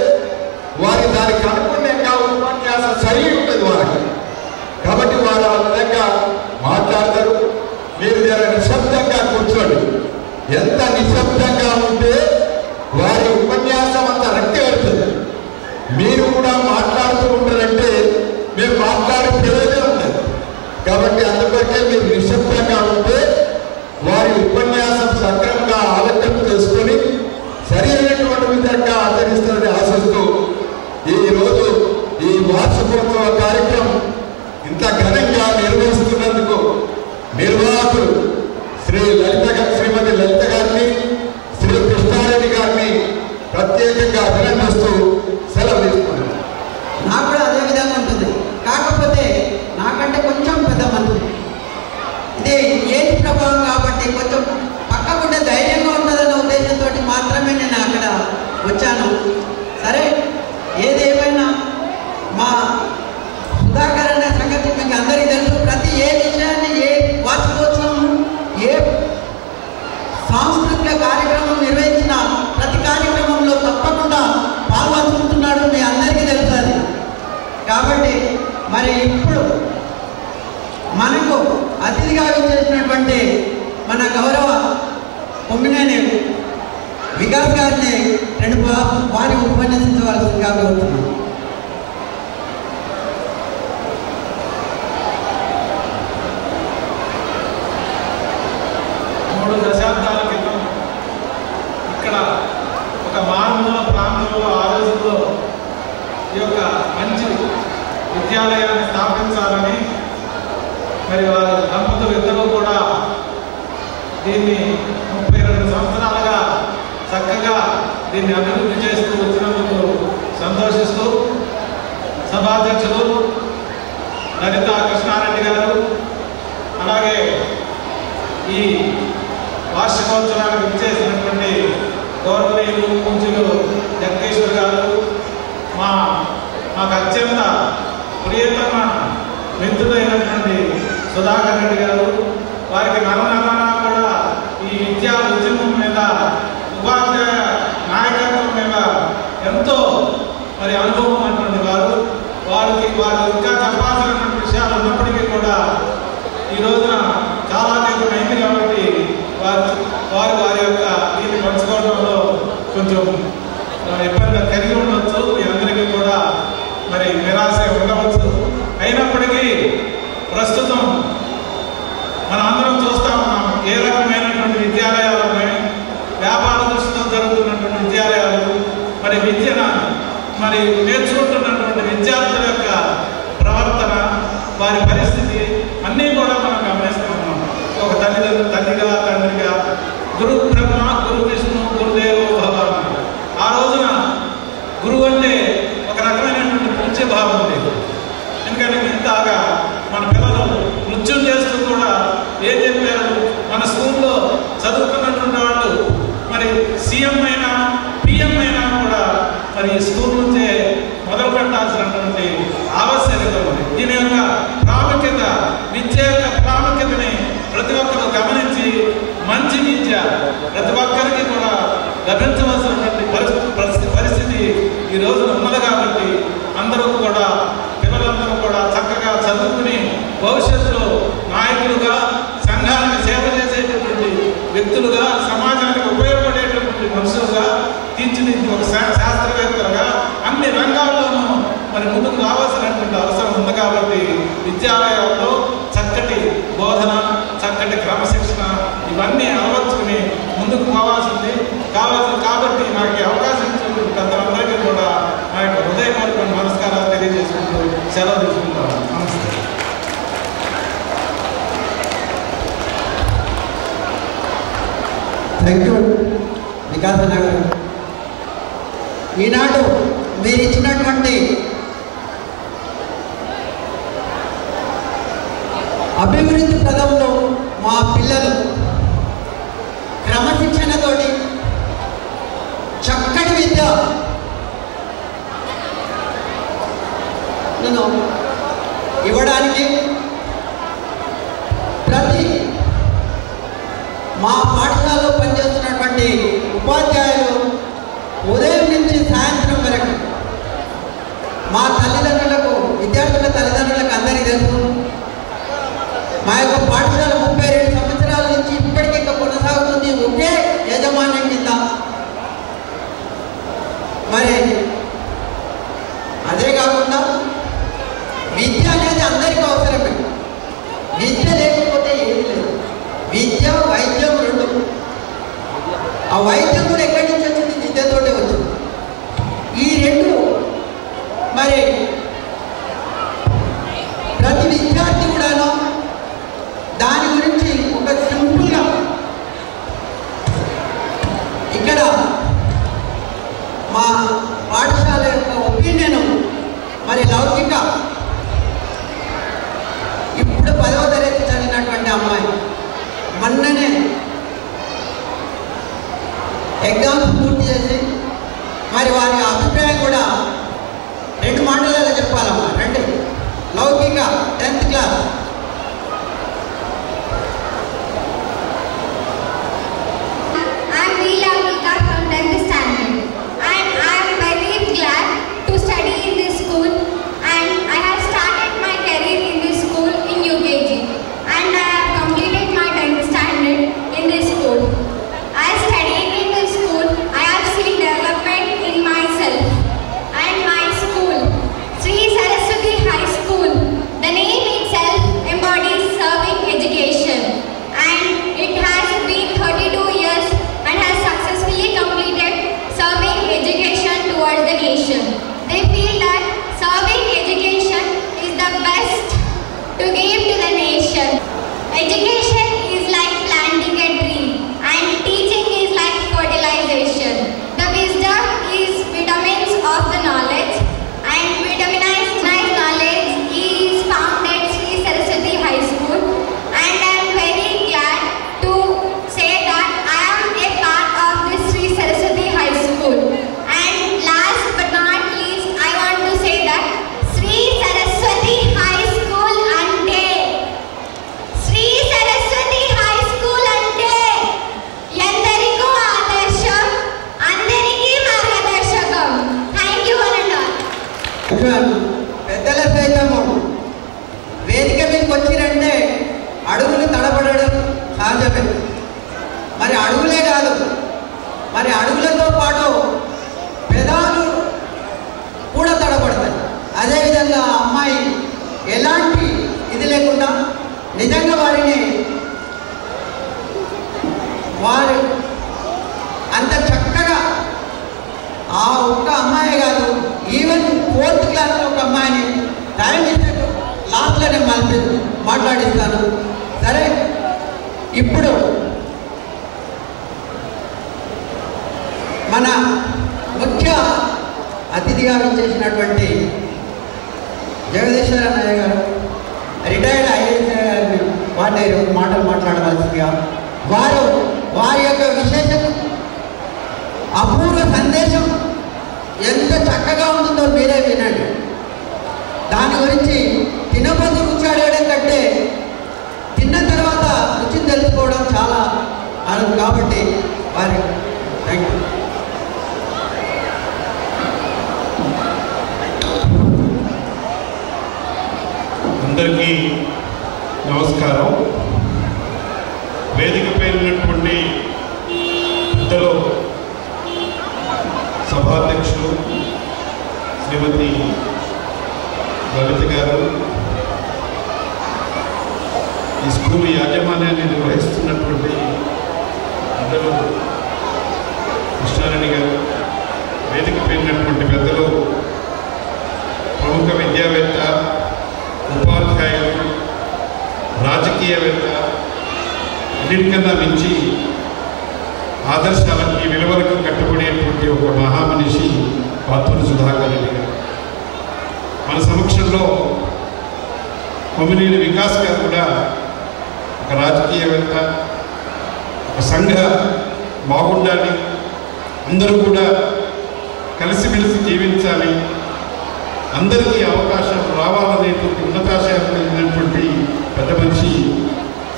వారి దానికి అనుగుణంగా ఉపన్యాస శైలి ఉంటుంది వారికి. కాబట్టి వారు ఆ విధంగా మాట్లాడతారు. మీరు జర నిశ్శబ్దంగా కూర్చోండి. ఎంత నిశ్శబ్దంగా ఉంటే వారి ఉపన్యాసం అంత రక్తి పెడుతుంది. మీరు కూడా మాట్లాడుతూ ఉంటారంటే మేము మాట్లాడే ప్రయోజనం ఉంటుంది. కాబట్టి అందుకొరకే మీరు నిశ్శబ్దంగా ఉంటే వారి ఉపన్యాసం సక్రమంగా ఆలోచన చేసుకొని సరైనటువంటి విధంగా ఆచరిస్తారని ఆశిస్తూ ఈరోజు ఈ వార్షికోత్సవ కార్యక్రమం ఇంత ఘనంగా నిర్వహిస్తున్నందుకు నిర్వాహకులు శ్రీమతి లలిత గారిని, శ్రీ కృష్ణారెడ్డి గారిని ప్రత్యేకంగా అభినందిస్తూ సెలవు తీసుకున్నాను. నాకు కూడా అదే విధంగా ఉంటుంది. కాకపోతే నాకంటే కొంచెం పెద్ద మంత్రి, ఇది ఏది ప్రభావం కాబట్టి కొంచెం పక్కకుంటే ధైర్యంగా ఉంటుందన్న ఉద్దేశంతో మాత్రమే నేను అక్కడ వచ్చాను. సరే, ఏదేమైనా మా సుధాకర్ అనే సంగతి మీకు అందరికీ తెలుసు. ప్రతి ఏ విషయాన్ని, ఏ వార్షికోత్సవం, ఏ సాంస్కృతిక కార్యక్రమం నిర్వహించిన ప్రతి కార్యక్రమంలో తప్పకుండా పాల్గొంటున్నాడు, మీ అందరికీ తెలుస్తుంది. కాబట్టి మరి ఇప్పుడు మనకు అతిథిగా విచ్చేసినటువంటి మన గౌరవ కొమ్మినేని వికాస్ గారిని 2 వారి ఉపన్యసించవలసిందిగా కోరుతున్నాం. దశాబ్దాల క్రితం ఇక్కడ ఒక మారుమూల ప్రాంతంలో ఆ రోజుల్లో ఈ యొక్క మంచి విద్యాలయాన్ని స్థాపించాలని మరి వారి దంపతులు ఇద్దరూ కూడా దీన్ని 32 సంవత్సరాలుగా చక్కగా దీన్ని అభివృద్ధి చేస్తూ వచ్చినందుకు సంతోషిస్తూ సభాధ్యక్షులు లలిత కృష్ణారెడ్డి గారు, అలాగే ఈ వార్షికోత్సవానికి విచ్చేసినటువంటి గౌరవనీయులు పూజ్యులు జగదీశ్వర్ గారు, మాకు అత్యంత ప్రియతమ మిత్రులైనటువంటి సుధాకర్ రెడ్డి గారు, వారికి నరనరనా కూడా ఈ విద్యా ఉద్యమం మీద, ఉపాధ్యాయ నాయకత్వం మీద ఎంతో మరి అనుభవం ఉన్నటువంటి వారు ఇంకా చెప్పాల్సినటువంటి విషయాలు ఉన్నప్పటికీ కూడా ఈ రోజున చాలా తీవ్రం అయింది. కాబట్టి వారి యొక్క దీన్ని పంచుకోవడంలో కొంచెం ఇబ్బంది కలిగి ఉండవచ్చు. మీ అందరికీ కూడా మరి నిరాశ ఉండవచ్చు. అయినప్పటికీ ప్రస్తుతం మనం అందరం చూస్తా ఉన్నాం ఏ రకమైనటువంటి విద్యాలయాలు ఉన్నాయి, వ్యాపార దృష్టితో జరుగుతున్నటువంటి విద్యాలయాలు, మరి విద్యను మరి నేర్చుకుంటున్నటువంటి విద్యార్థుల యొక్క ప్రవర్తన, వారి పరిస్థితి అన్నీ కూడా మనం గమనిస్తూ ఉన్నాం. ఒక తల్లిగా తండ్రిగా గురు బ్రహ్మ గురు విష్ణు గురుదేవో భవ. ఆ రోజున గురువు అంటే ఒక రకమైనటువంటి పూజ్య భావం ఉండేది. ఎందుకంటే ఇంతగా మన పిల్లలు నృత్యం చేస్తూ కూడా ఏం చెప్పారు, మన స్కూల్లో చదువుకున్నటువంటి వాళ్ళు మరి సీఎం అయినా పిఎం అయినా కూడా మరి ఈ స్కూల్ నుంచే మొదలు పెట్టాల్సినటువంటి ఆవశ్యకత ఉంది. దీని యొక్క ప్రాముఖ్యత, విద్య యొక్క ప్రాముఖ్యతని ప్రతి ఒక్కరు గమనించి మంచి విద్య ప్రతి ఒక్కరికి కూడా లభించవలసినటువంటి పరిస్థితి ఈ రోజు ఉన్నది. కాబట్టి అందరూ కూడా పిల్లలందరూ కూడా చక్కగా చదువుకుని భవిష్యత్తులో నాయకులుగా, సంఘానికి సేవ చేసేటటువంటి వ్యక్తులుగా, సమాజానికి ఉపయోగపడేటటువంటి మనుషులుగా తీర్చిదిద్ది ఒక శాస్త్రవేత్తలుగా అన్ని రంగాల్లోనూ మరి ముందుకు రావాల్సినటువంటి అవసరం ఉంది. కాబట్టి విద్యాలయాల్లో చక్కటి బోధన, చక్కటి క్రమశిక్షణ ఇవన్నీ అలవర్చుకుని ముందుకు పోవాల్సింది కాబట్టి నాకు ఈ అవకాశం ఇచ్చినటువంటి పెద్దలందరికీ కూడా నా యొక్క హృదయపూర్వక నమస్కారాలు తెలియజేసుకుంటూ సెలవు తీసుకుంటాను. నమస్తే. థ్యాంక్ యూ వికాస్ అన్న గారు. ఈనాడు మీరు ఇచ్చినటువంటి అభివృద్ధి పదంలో మా పిల్లలు క్రమశిక్షణతోటి చక్కటి విద్య ఇవ్వడానికి ప్రతి మా పాఠశాలలో పనిచేస్తున్నటువంటి ఉపాధ్యాయులు ఉదయం నుంచి సాయంత్రం వరకు మా తల్లిదండ్రులకు విద్యార్థుల తల్లిదండ్రులకు అందరికీ తెలుసు. మా యొక్క పాఠశాల 32 సంవత్సరాల నుంచి ఇప్పటికీ ఇంకా కొనసాగుతుంది ఒకే యాజమాన్యం కింద. మరి అదే కాకుండా విద్య అనేది అందరికీ అవసరమే. విద్య లేకపోతే ఏమీ లేదు. విద్య వైద్యం రెండు. ఆ వైద్యం కూడా ఎక్కడి నుంచి వచ్చింది? విద్యతోటే వచ్చింది. ఈ రెండు మరి ప్రతి విద్యార్థి కూడాను దాని గురించి ఒక సింపుల్గా ఇక్కడ మా పాఠశాల యొక్క ఒపీనియన్ మరి లౌకిక ఇప్పుడు 10వ తరగతి చదివినటువంటి అమ్మాయి మొన్ననే ఎగ్జామ్స్ పూర్తి చేసి మరి వారి అభిప్రాయం కూడా 2 మాటలలో చెప్పాలమ్మా. రండి. లౌకిక 10th క్లాస్. పెద్దల సైతము వేదిక మీదకి వచ్చిరంటే అడుగులు తడబడడం సహజమే. మరి అడుగులే కాదు, మరి అడుగులతో పాటు పెదాలు కూడా తడబడతాయి. అదేవిధంగా అమ్మాయి ఎలాంటి ఇది లేకుండా నిజంగా వారు అంత చక్కగా ఆ ఒక్క అమ్మాయి కాదు, ఈవెన్ 4th క్లాస్లో ఒక అమ్మాయిని టైం ఇస్తే లాస్ట్లోనే మాట్లాడిస్తాను. సరే, ఇప్పుడు మన ముఖ్య అతిథిగా చేసినటువంటి జగదీశ్వర నాయ గారు, రిటైర్డ్ ఐఏఎస్ గారిని వారిని మాటలు మాట్లాడవలసిందిగా, వారి యొక్క విశేషం అపూర్వ సందేశం ఎంత చక్కగా ఉంటుందో మీరే వినండి. దాని గురించి తినబోతు రుచి అడగడం కంటే తిన్న తర్వాత రుచి తెలుసుకోవడం చాలా అర్థం. కాబట్టి వారి థ్యాంక్ యూ. అందరికీ నమస్కారం. వేదిక పేరున్నటువంటి పెద్దలు సభాధ్యక్షులు శ్రీమతి లలిత గారు, ఈ స్కూల్ యాజమాన్యాన్ని నిర్వహిస్తున్నటువంటి పెద్దలు కృష్ణారెడ్డి గారు, వేదిక పేరినటువంటి పెద్దలు ప్రముఖ విద్యావేత్త, ఉపాధ్యాయులు, రాజకీయవేత్త, అన్నిటికన్నా మించి ఆదర్శాలకి విలువలకు కట్టుబడేటువంటి ఒక మహామనిషి పాతూరి సుధాకర్ రెడ్డి గారు మన సమక్షంలో కొమ్మినేని వికాస్ గారు కూడా ఒక రాజకీయవేత్త, ఒక సంఘ బాగుండాలి, అందరూ కూడా కలిసిమెలిసి జీవించాలి, అందరికీ అవకాశం రావాలనేటువంటి ఉన్నతాశయం కలిగినటువంటి పెద్ద మనిషి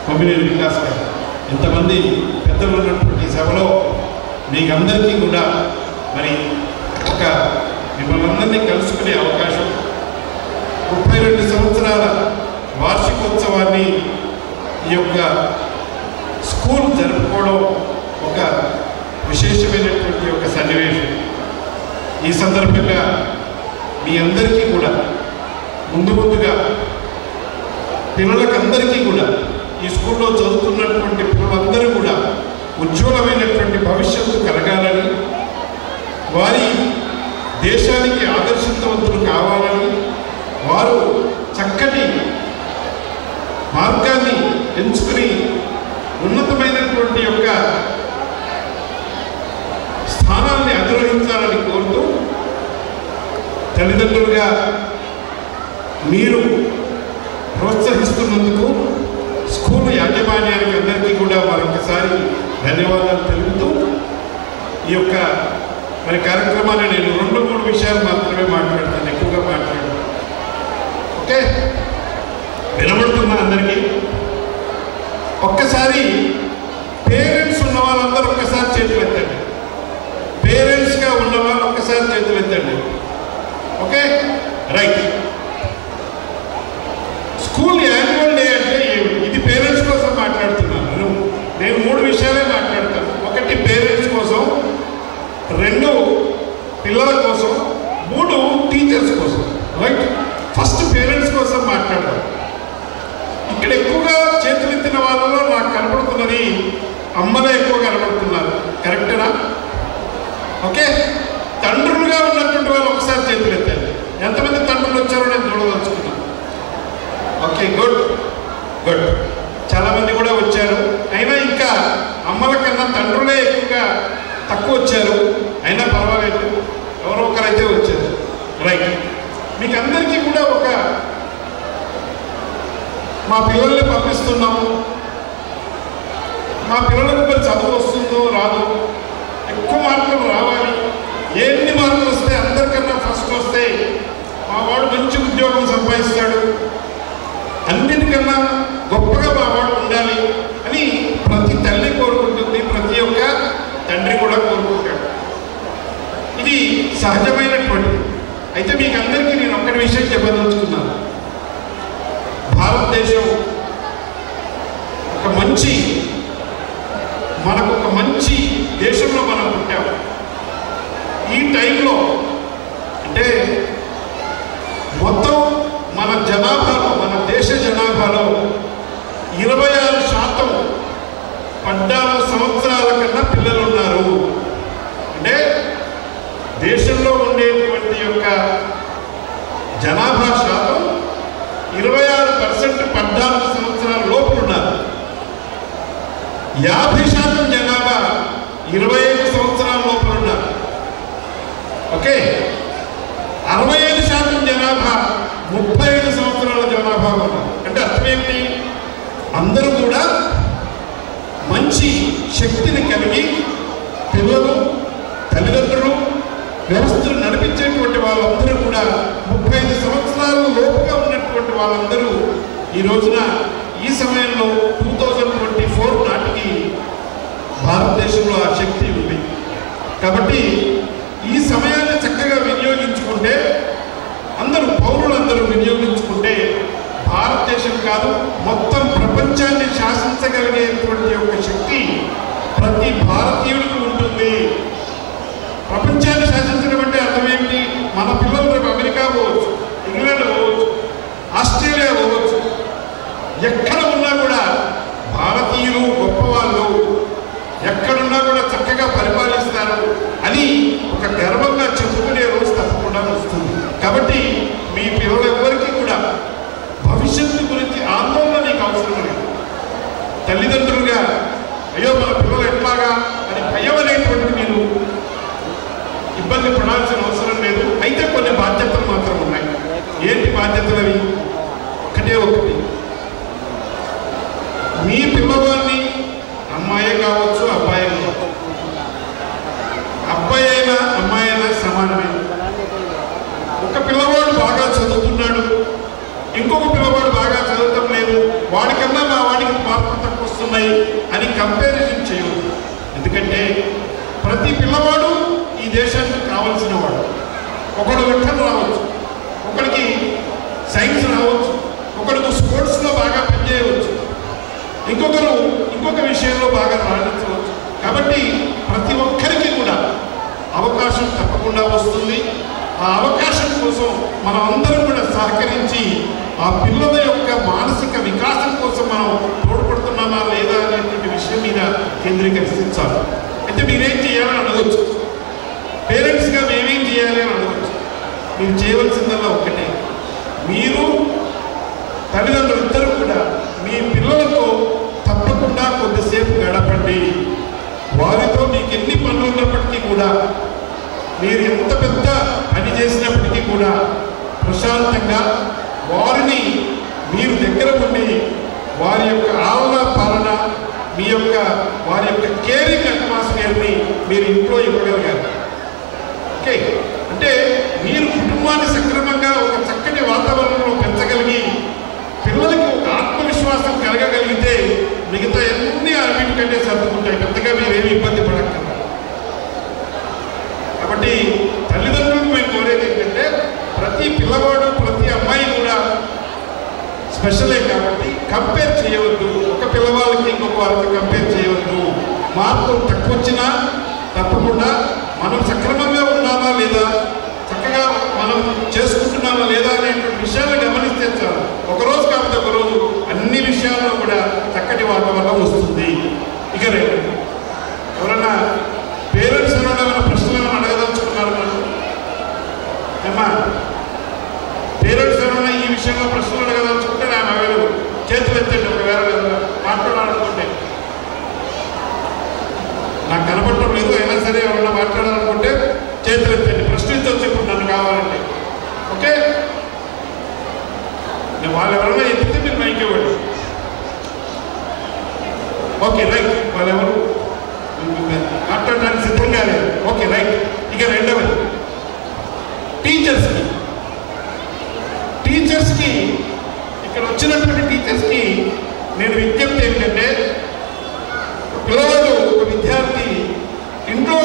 కొమ్మినేని వికాస్ గారు. ఇంతమంది పెద్దలు ఉన్నటువంటి సభలో మీకు అందరికీ కూడా మరి ఒక మిమ్మల్ని అందరినీ కలుసుకునే అవకాశం, 32 సంవత్సరాల వార్షికోత్సవాన్ని ఈ యొక్క స్కూల్ జరుపుకోవడం ఒక విశేషమైనటువంటి ఒక సన్నివేశం. ఈ సందర్భంగా మీ అందరికీ కూడా ముందుగా పిల్లలకందరికీ కూడా ఈ స్కూల్లో చదువుతున్నటువంటి పిల్లలందరూ కూడా ఉజ్వలమైనటువంటి భవిష్యత్తు కలగాలని, వారి దేశానికి ఆదర్శవంతులు కావాలని, వారు చక్కటి మార్గాన్ని ఎంచుకుని ఉన్నతమైనటువంటి యొక్క స్థానాన్ని అధిరోహించాలని కోరుతూ, తల్లిదండ్రులుగా మీరు ప్రోత్సహిస్తున్నందుకు స్కూల్ యాజమాన్యానికి అందరికీ కూడా మరొకసారి ధన్యవాదాలు తెలుపుతూ, ఈ యొక్క మరి కార్యక్రమాన్ని నేను 2-3 విషయాలు మాత్రమే మాట్లాడతాను, ఎక్కువగా మాట్లాడతాను. ఓకే, వినబడుతున్నా అందరికీ? ఒక్కసారి పేరెంట్స్ ఉన్న వాళ్ళందరూ ఒక్కసారి చేతులు ఎత్తండి. పేరెంట్స్గా ఉన్న వాళ్ళు ఒక్కసారి చేతులు ఎత్తండి. Okay, right. School annual day అంటే ఇది పేరెంట్స్ కోసం మాట్లాడుతున్నాను. నేను 3 విషయాలే మాట్లాడతాను. 1 పేరెంట్స్ కోసం, 2 పిల్లల కోసం, 3 టీచర్స్ కోసం. రైట్, ఫస్ట్ పేరెంట్స్ కోసం మాట్లాడతాను. ఇక్కడ ఎక్కువగా చేతులు ఎత్తిన వాళ్ళలో నాకు కనబడుతున్నది అమ్మలే ఎక్కువ కనబడుతున్నారు. కరెక్టేనా? ఓకే, తండ్రులుగా ఉన్నటువంటి వాళ్ళు ఒకసారి చేతులు ఎత్తారు. ఎంతమంది తండ్రులు వచ్చారో నేను చూడదలుచుకున్నాను. ఓకే, గుడ్ గుడ్, చాలామంది కూడా వచ్చారు. అయినా ఇంకా అమ్మల కన్నా తండ్రులే ఎక్కువగా తక్కువ వచ్చారు. అయినా పర్వాలేదు, ఎవరో ఒకరైతే వచ్చారు. రైట్, మీకు అందరికీ కూడా మా పిల్లల్ని పంపిస్తున్నాము, మా పిల్లలకు మరి చదువు వస్తుందో రాదు, ఎక్కువ మార్కులు రావాలి, ఎన్ని మార్కులు వస్తే అందరికన్నా ఫస్ట్ వస్తే మా వాడు మంచి ఉద్యోగం సంపాదిస్తాడు, అన్నిటికన్నా గొప్పగా మా వాడు ఉండాలి అని ప్రతి తల్లి కోరుకుంటుంది, ప్రతి ఒక్క తండ్రి కూడా కోరుకుంటాడు. ఇది సహజమైనటువంటి. అయితే మీకు అందరికీ నేను ఒక్కటి విషయం చెప్పదలుచుకున్నాను. భారతదేశం మనకు ఒక మంచి దేశంలో మనం పుట్టాము. ఈ టైంలో అంటే మొత్తం మన జనాభాలో, మన దేశ జనాభాలో 26% 14 సంవత్సరాల కన్నా పిల్లలు ఉన్నారు. అంటే దేశంలో ఉండేటువంటి యొక్క జనాభా శాతం 26% 14 సంవత్సరాల లోపల ఉన్నారు. 50% జనాభా 25 సంవత్సరాల లోపల ఉన్నారు. ఓకే, 65% జనాభా 35 సంవత్సరాల జనాభా ఉన్నారు. అంటే అర్థమేమిటి? అందరూ కూడా మంచి శక్తిని కలిగి పిల్లలు, తల్లిదండ్రులు, వ్యవస్థను నడిపించేటువంటి వాళ్ళందరూ కూడా 35 సంవత్సరాల లోపుగా ఉన్నటువంటి వాళ్ళందరూ ఈ రోజున ఈ సమయంలో 2024 నాటికి భారతదేశంలో ఆ శక్తి ఉంది. కాబట్టి ఈ సమయాన్ని చక్కగా వినియోగించుకుంటే, పౌరులందరూ వినియోగించుకుంటే భారతదేశం కాదు మొత్తం ప్రపంచాన్ని శాసించగలిగేటువంటి ఒక శక్తి ప్రతి భారతీయుడికి ఉంటుంది. ప్రపంచాన్ని శాసించడం అంటే అర్థమేంటి? మన పిల్లలు రేపు అమెరికా పోవచ్చు, ఇంగ్లాండ్ పోవచ్చు, ఆస్ట్రేలియా పోవచ్చు, ఎక్కడ ఉన్నా కూడా భారతీయులు గొప్పవాళ్ళు, ఎక్కడున్నా కూడా చక్కగా పరిపాలిస్తారు అని ఒక గర్వంగా చెప్పుకునే రోజు తప్పకుండా వస్తుంది. కాబట్టి మీ పిల్లలెవ్వరికీ కూడా భవిష్యత్తు గురించి ఆందోళన నీకు అవసరం లేదు. తల్లిదండ్రులుగా అయ్యో మన పిల్లలు ఎట్లాగా అని భయం అనేటువంటి మీరు ఇబ్బంది పడాల్సిన అవసరం లేదు. అయితే కొన్ని బాధ్యతలు మాత్రం ఉన్నాయి. ఏంటి బాధ్యతలు అవి? ఒకటే ఒకటి, సైన్స్ రావచ్చు, ఒకరికి స్పోర్ట్స్లో బాగా పనిచేయవచ్చు, ఇంకొకరు ఇంకొక విషయంలో బాగా రాణించవచ్చు. కాబట్టి ప్రతి ఒక్కరికి కూడా అవకాశం తప్పకుండా వస్తుంది. ఆ అవకాశం కోసం మనం అందరం కూడా సహకరించి ఆ పిల్లల యొక్క మానసిక వికాసం కోసం మనం తోడ్పడుతున్నామా లేదా అనేటువంటి విషయం మీద కేంద్రీకరించాలి. అయితే మీరేం చేయాలని అడగవచ్చు, పేరెంట్స్గా మేమేం చేయాలి అని అడగవచ్చు. మీరు చేయవలసిందల్లా ఒకటే, మీరు తల్లిదండ్రులు ఇద్దరు కూడా మీ పిల్లలతో తప్పకుండా కొద్దిసేపు గడపండి. వారితో మీకు ఎన్ని పనులు ఉన్నప్పటికీ కూడా, మీరు ఎంత పెద్ద పని చేసినప్పటికీ కూడా ప్రశాంతంగా వారిని మీరు దగ్గర ఉండి వారి యొక్క ఆలన పాలన, మీ యొక్క వారి యొక్క కేరింగ్ అట్మాస్ఫియర్ని మీరు ఇంట్లో ఇవ్వగలిగారు. ఓకే, అంటే మీరు కుటుంబాన్ని సక్రమంగా ఒక చక్కటి వాతావరణంలో పెంచగలిగి పిల్లలకి ఒక ఆత్మవిశ్వాసం కలగగలిగితే మిగతా అన్ని అన్నిటికంటే సర్దుకుంటాయి. పెద్దగా మీరేమి ఇబ్బంది పడక్కర్లేదు. కాబట్టి తల్లిదండ్రులకు మేము కోరేది ఏంటంటే, ప్రతి పిల్లవాడు ప్రతి అమ్మాయి కూడా స్పెషలే కాబట్టి కంపేర్ చేయవద్దు. ఒక పిల్లవాళ్ళకి ఇంకొక వారికి కంపేర్ చేయవద్దు. మార్కులు తక్కువ వచ్చినా తప్పకుండా మనం సక్రమంగా ఉన్నామా లేదా, చక్కగా మనం చేసుకుంటున్నామా లేదా అనేటువంటి విషయాన్ని గమనిస్తే చాలు. ఒకరోజు కాకపోతే ఒకరోజు అన్ని విషయాల్లో కూడా చక్కటి వాతావరణం వస్తుంది. ఇక రేపు ఎవరన్నా పేరెంట్స్ ఏమైనా ప్రశ్నలు ఏమైనా అడగదలుచుకున్నారు మనం ఏమా? పేరెంట్స్ ఏమైనా ఈ విషయంలో ప్రశ్నలు అడగదలుచుకుంటే నేను అవైలబుల్. చేతులు ఎత్తండి ఒకవేళ మాట్లాడాలనుకుంటే. నాకు కనపడటం లేదు, అయినా సరే ఎవరైనా మాట్లాడాలనుకుంటే చేతులు ఎత్తండి, ప్రశ్నించవచ్చు ఇప్పుడు నన్ను కావాలంటే. ఓకే, వాళ్ళు ఎవరైనా ఎత్తితే మీరు మైక్ ఇవ్వండి. ఓకే రైట్, వాళ్ళెవరు మాట్లాడడానికి సిద్ధంగా లేదు. Okay right. ఇక రెండవది టీచర్స్కి ఇక్కడ వచ్చినటువంటి టీచర్స్కి నేను విజ్ఞప్తి ఏమిటంటే, పిల్లవాడు ఒక విద్యార్థి ఇంట్లో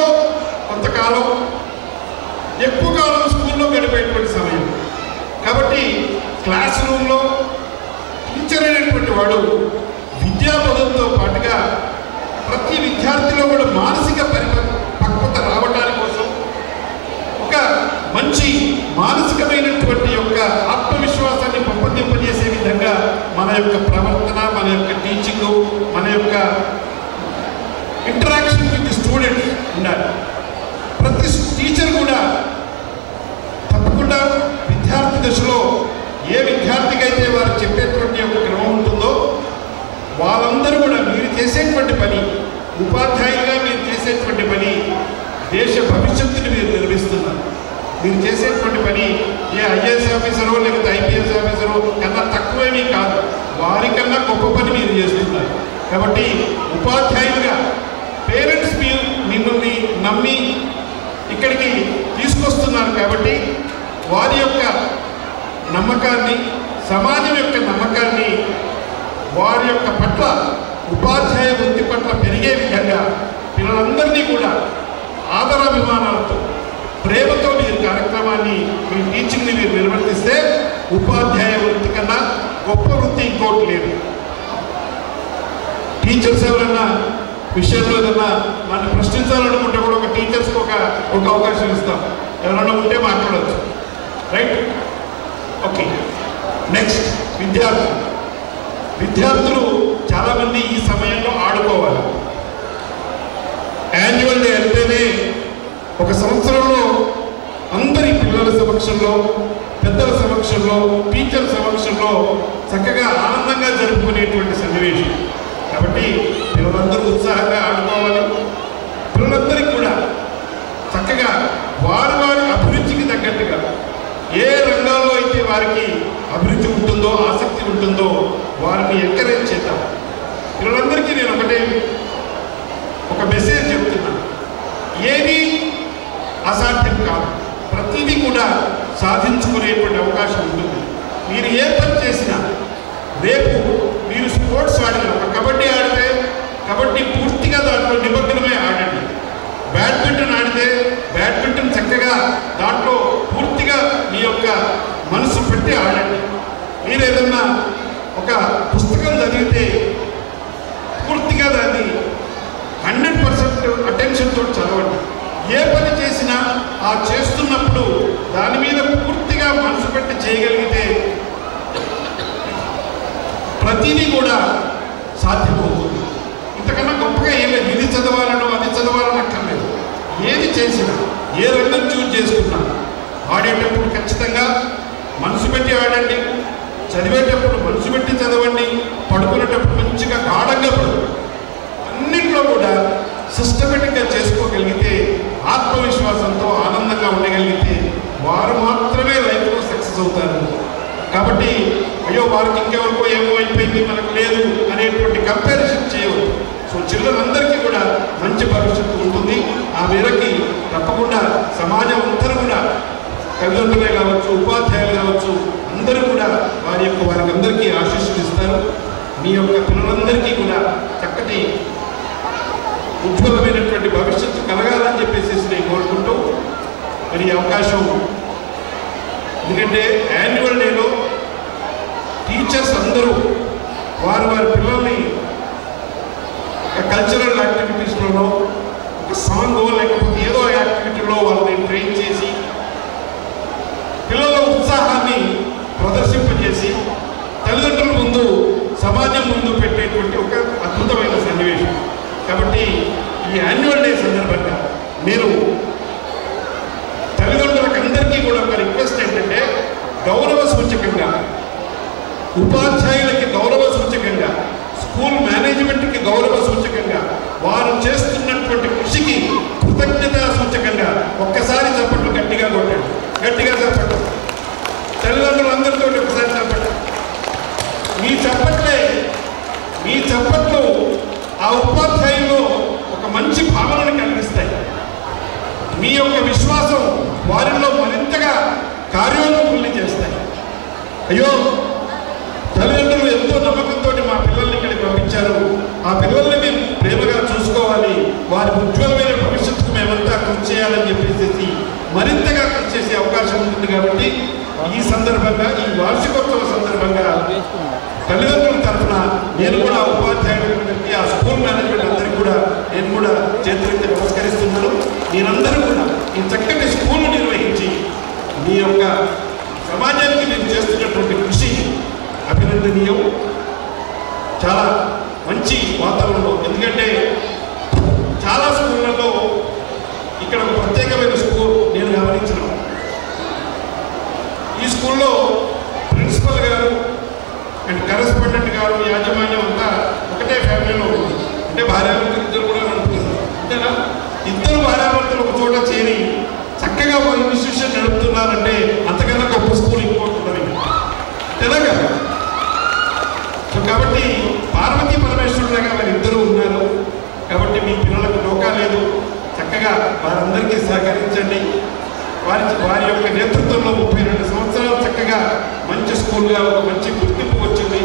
కొంతకాలం ఎక్కువ కాలం స్కూల్లో గడిపేటువంటి సమయం కాబట్టి క్లాస్ రూమ్లో టీచర్ అనేటువంటి వాడు విద్యాబోధనతో పాటుగా ప్రతి విద్యార్థిలో కూడా మానసిక పక్వత రావడానికి కోసం ఒక మంచి మానసికమైనటువంటి యొక్క ఆత్మవిశ్వాసాన్ని పెంపొందింపజేసే విధంగా మన యొక్క ప్రవర్తన, మన యొక్క టీచింగ్, మన యొక్క ఇంటరాక్షన్ విత్ స్టూడెంట్స్ ఉండాలి. ప్రతి టీచర్ కూడా తప్పకుండా విద్యార్థి దశలో ఏ విద్యార్థికి అయితే వారు చెప్పేటువంటి ఒక క్రమం ఉంటుందో వాళ్ళందరూ కూడా మీరు చేసేటువంటి పని, ఉపాధ్యాయులుగా మీరు చేసేటువంటి పని దేశ భవిష్యత్తుని మీరు నిర్మిస్తున్నారు. మీరు చేసేటువంటి పని ఏ ఐఏఎస్ ఆఫీసరో లేకపోతే ఐపీఎస్ ఆఫీసరో కన్నా తక్కువేమీ కాదు, వారికన్నా గొప్ప పని మీరు చేస్తున్నారు. కాబట్టి ఉపాధ్యాయులుగా పేరెంట్స్ మిమ్మల్ని నమ్మి ఇక్కడికి తీసుకొస్తున్నారు కాబట్టి వారి యొక్క నమ్మకాన్ని, సమాజం యొక్క నమ్మకాన్ని వారి యొక్క పట్ల, ఉపాధ్యాయ వృత్తి పట్ల పెరిగే విధంగా పిల్లలందరినీ కూడా ఆదరాభిమానాలతో, ప్రేమతో మీరు కార్యక్రమాన్ని, మీ టీచింగ్ని మీరు నిర్వర్తిస్తే ఉపాధ్యాయ వృత్తి కన్నా గొప్ప వృత్తి ఇంకోటి లేదు. టీచర్స్ ఎవరన్నా విషయంలో ఏదన్నా నన్ను ప్రశ్నించాలనుకుంటే కూడా ఒక టీచర్స్కి ఒక అవకాశం ఇస్తాం. ఎవరన్నా ఉంటే మాట్లాడవచ్చు. రైట్? ఓకే, నెక్స్ట్ విద్యార్థులు చాలామంది ఈ సమయంలో ఆడుకోవాలి. యాన్యువల్ డే అంటేనే ఒక సంవత్సరంలో అందరి పిల్లల సమక్షంలో, పెద్దల సమక్షంలో, టీచర్ సమక్షంలో చక్కగా ఆనందంగా జరుపుకునేటువంటి సన్నివేశం. కాబట్టి పిల్లలందరూ ఉత్సాహంగా ఆడుకోవాలి. పిల్లలందరికీ కూడా చక్కగా వారి అభిరుచికి తగ్గట్టుగా ఏ రంగాల్లో అయితే వారికి అభిరుచి ఉంటుందో, ఆసక్తి ఉంటుందో వారిని ఎంకరేజ్ చేద్దాం. పిల్లలందరికీ నేను ఒక మెసేజ్ చెప్తున్నాను. ఏది అసాధ్యం కాదు, ప్రతిదీ కూడా సాధించుకునేటువంటి అవకాశం ఉంటుంది. మీరు ఏ పని చేసినా, రేపు మీరు స్పోర్ట్స్ ఆడిన, ఒక కబడ్డీ ఆడితే కబడ్డీ పూర్తిగా దాంట్లో నిమగ్నమై ఆడండి. బ్యాడ్మింటన్ ఆడితే బ్యాడ్మింటన్ చక్కగా దాంట్లో పూర్తిగా మీ యొక్క మనసు పెట్టి ఆడండి. ప్రతిదీ కూడా సాధ్యమవుతుంది. ఇంతకన్నా గొప్పగా ఏం లేదు. ఇది చదవాలనో అది చదవాలని అక్కర్లేదు. ఏది చేసినా, ఏ రంగం చూజ్ చేసుకున్నా ఆడేటప్పుడు ఖచ్చితంగా మనసు పెట్టి ఆడండి, చదివేటప్పుడు మనసు పెట్టి చదవండి, పడుకునేటప్పుడు మంచిగా గాఢంగా పడుకోండి. అన్నింటిలో కూడా సిస్టమేటిక్గా చేసుకోగలిగితే, ఆత్మవిశ్వాసంతో ఆనందంగా ఉండగలిగితే వారు మాత్రమే లైఫ్లో సక్సెస్ అవుతారు. కాబట్టి అయ్యో వారికి ఇంకెవరికో ఏమో అయిపోయింది మనకు లేదు అనేటువంటి కంపారిజన్ చేయవద్దు. సో చిల్డ్రన్ కూడా మంచి భవిష్యత్తు ఉంటుంది. ఆ మేరకి తప్పకుండా సమాజం అంతా కూడా తల్లిదండ్రులే కావచ్చు, ఉపాధ్యాయులు కావచ్చు, అందరూ కూడా వారికి అందరికీ ఆశీస్సులు ఇస్తారు. మీ యొక్క పిల్లలందరికీ కూడా చక్కటి ఉజ్వలమైనటువంటి భవిష్యత్తు కలగాలని చెప్పేసి నేను కోరుకుంటూ మరి అవకాశం, ఎందుకంటే యాన్యువల్ డేలో టీచర్స్ అందరూ వారి పిల్లల్ని కల్చరల్ యాక్టివిటీస్లోనో, ఒక సాంగ్ లేకపోతే ఏదో యాక్టివిటీలో వాళ్ళని ట్రైన్ చేసి పిల్లల ఉత్సాహాన్ని ప్రదర్శింపజేసి తల్లిదండ్రుల ముందు, సమాజం ముందు పెట్టేటువంటి ఒక అద్భుతమైన సన్నివేశం. కాబట్టి ఈ యాన్యువల్ డే సందర్భంగా నేను తల్లిదండ్రులకు అందరికీ కూడా ఒక రిక్వెస్ట్ ఏంటంటే, గౌరవ సూచకంగా, ఉపాధ్యాయులకి గౌరవ సూచకంగా, స్కూల్ మేనేజ్మెంట్కి గౌరవ సూచకంగా, వారు చేస్తున్నటువంటి కృషికి కృతజ్ఞతా సూచకంగా ఒక్కసారి చప్పట్లు గట్టిగా కొట్టండి. గట్టిగా చప్పట్లు తల్లిదండ్రులందరితో ఒకసారి చప్పట్లు. మీ చప్పట్లు ఆ ఉపాధ్యాయుల్లో ఒక మంచి భావనను కలిగిస్తాయి. మీ యొక్క విశ్వాసం వారిలో మరింతగా కార్యోన్ముఖుల్ని చేస్తాయి. అయ్యో తల్లిదండ్రులు ఎంతో నమ్మకంతో మా పిల్లల్ని ఇక్కడికి పంపించారు, ఆ పిల్లల్ని మేము ప్రేమగా చూసుకోవాలి, వారి ఉజ్వలమైన భవిష్యత్తుకు మేమంతా కృషి చేయాలని చెప్పేసి మరింతగా కృషి చేసే అవకాశం ఉంటుంది. కాబట్టి ఈ సందర్భంగా, ఈ వార్షికోత్సవ సందర్భంగా తల్లిదండ్రుల తరఫున నేను కూడా ఉపాధ్యాయులకి, ఆ స్కూల్ మేనేజ్మెంట్ అందరికీ కూడా నేను కూడా చేతులెత్తి నమస్కరిస్తున్నాను. మీరందరూ కూడా ఈ చక్కటి స్కూల్ నిర్వహించి మీ యొక్క సమాజానికి మీరు చేస్తున్నటువంటి కృషి అభినందనీయం. చాలా మంచి వాతావరణంలో, ఎందుకంటే చాలా స్కూళ్ళల్లో ఇక్కడ ఒక ప్రత్యేకమైన స్కూల్ నేను గమనించిన, ఈ స్కూల్లో ప్రిన్సిపల్ గారు అండ్ కరెస్పాండెంట్ గారు, యాజమాన్యం అంతా ఒకటే ఫ్యామిలీలో ఉంది. అంటే భార్యాభర్తలు ఇద్దరు కూడా నడుపుతున్నారు. అంతేనా? ఇద్దరు భార్యాభర్తలు ఒక చోట చేరి చక్కగా ఒక ఇన్స్టిట్యూషన్ నడుపుతున్నారంటే అంతకన్నా గొప్ప స్కూల్ ఇంకోటి తెలంగా. సో కాబట్టి పార్వతీ పరమేశ్వరుడుగా వారి ఇద్దరు ఉన్నారు. కాబట్టి మీ పిల్లలకు డోకా లేదు. చక్కగా వారందరికీ సహకరించండి. వారి యొక్క నేతృత్వంలో 32 సంవత్సరాలు చక్కగా మంచి స్కూల్గా ఒక మంచి గుర్తింపు వచ్చింది.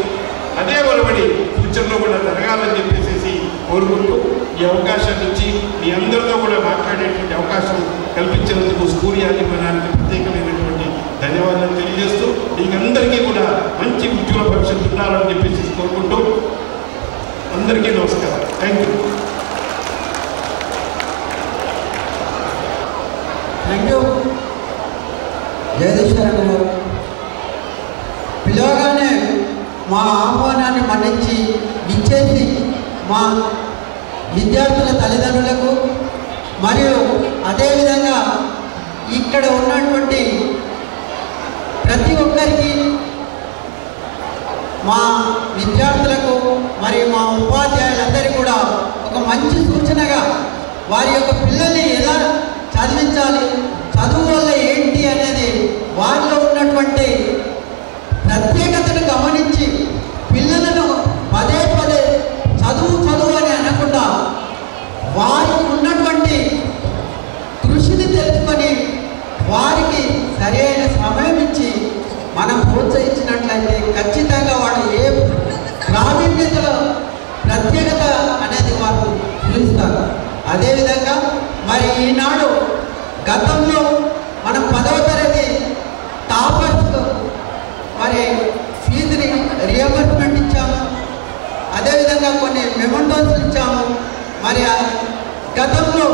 అదే ఒరబడి ఫ్యూచర్లో కూడా జరగాలని చెప్పేసి కోరుకుంటూ ఈ అవకాశాన్ని ఇచ్చి మీ అందరితో కూడా మాట్లాడేటువంటి అవకాశం కల్పించినందుకు స్కూల్ యాజమాన్యానికి ప్రత్యేకమైనటువంటి ధన్యవాదాలు తెలియజేస్తూ మీకందరికీ కూడా మంచి ఉజ్వల భవిష్యత్తు ఉండాలని చెప్పేసి కోరుకుంటూ అందరికీ నమస్కారం. Thank you. థ్యాంక్ యూ జగదీశ్వరన్న గారు. పిలవగానే మా ఆహ్వానాన్ని మన్నించి ఇచ్చేసి మా విద్యార్థుల తల్లిదండ్రులకు మరియు అదేవిధంగా ఇక్కడ ఉన్నటువంటి ప్రతి ఒక్కరికి, మా విద్యార్థులకు మరియు మా ఉపాధ్యాయులందరికీ కూడా ఒక మంచి సూచనగా వారి యొక్క పిల్లల్ని ఎలా చదివించాలి, చదువు వల్ల ఏంటి అనేది వారిలో ఉన్నటువంటి ప్రత్యేకతను గమనించి పిల్లలను పదే పదే చదువు అని అనకుండా వారికి ఉన్నటువంటి కృషిని తెలుసుకొని వారికి సరైన సమయం ఇచ్చి మనం ప్రోత్సహించినట్లయితే ఖచ్చితంగా వాడు ఏ ప్రావీణ్యతలో ప్రత్యేకత అనేది వారు పిలుస్తారు. అదేవిధంగా మరి ఈనాడు గతంలో మనం 10వ తరగతి టాపర్స్కు మరి ఫీజుని రియంబర్స్మెంట్ ఇచ్చాము. అదేవిధంగా కొన్ని మెమెంటోస్ ఇచ్చాము. మరి గతంలో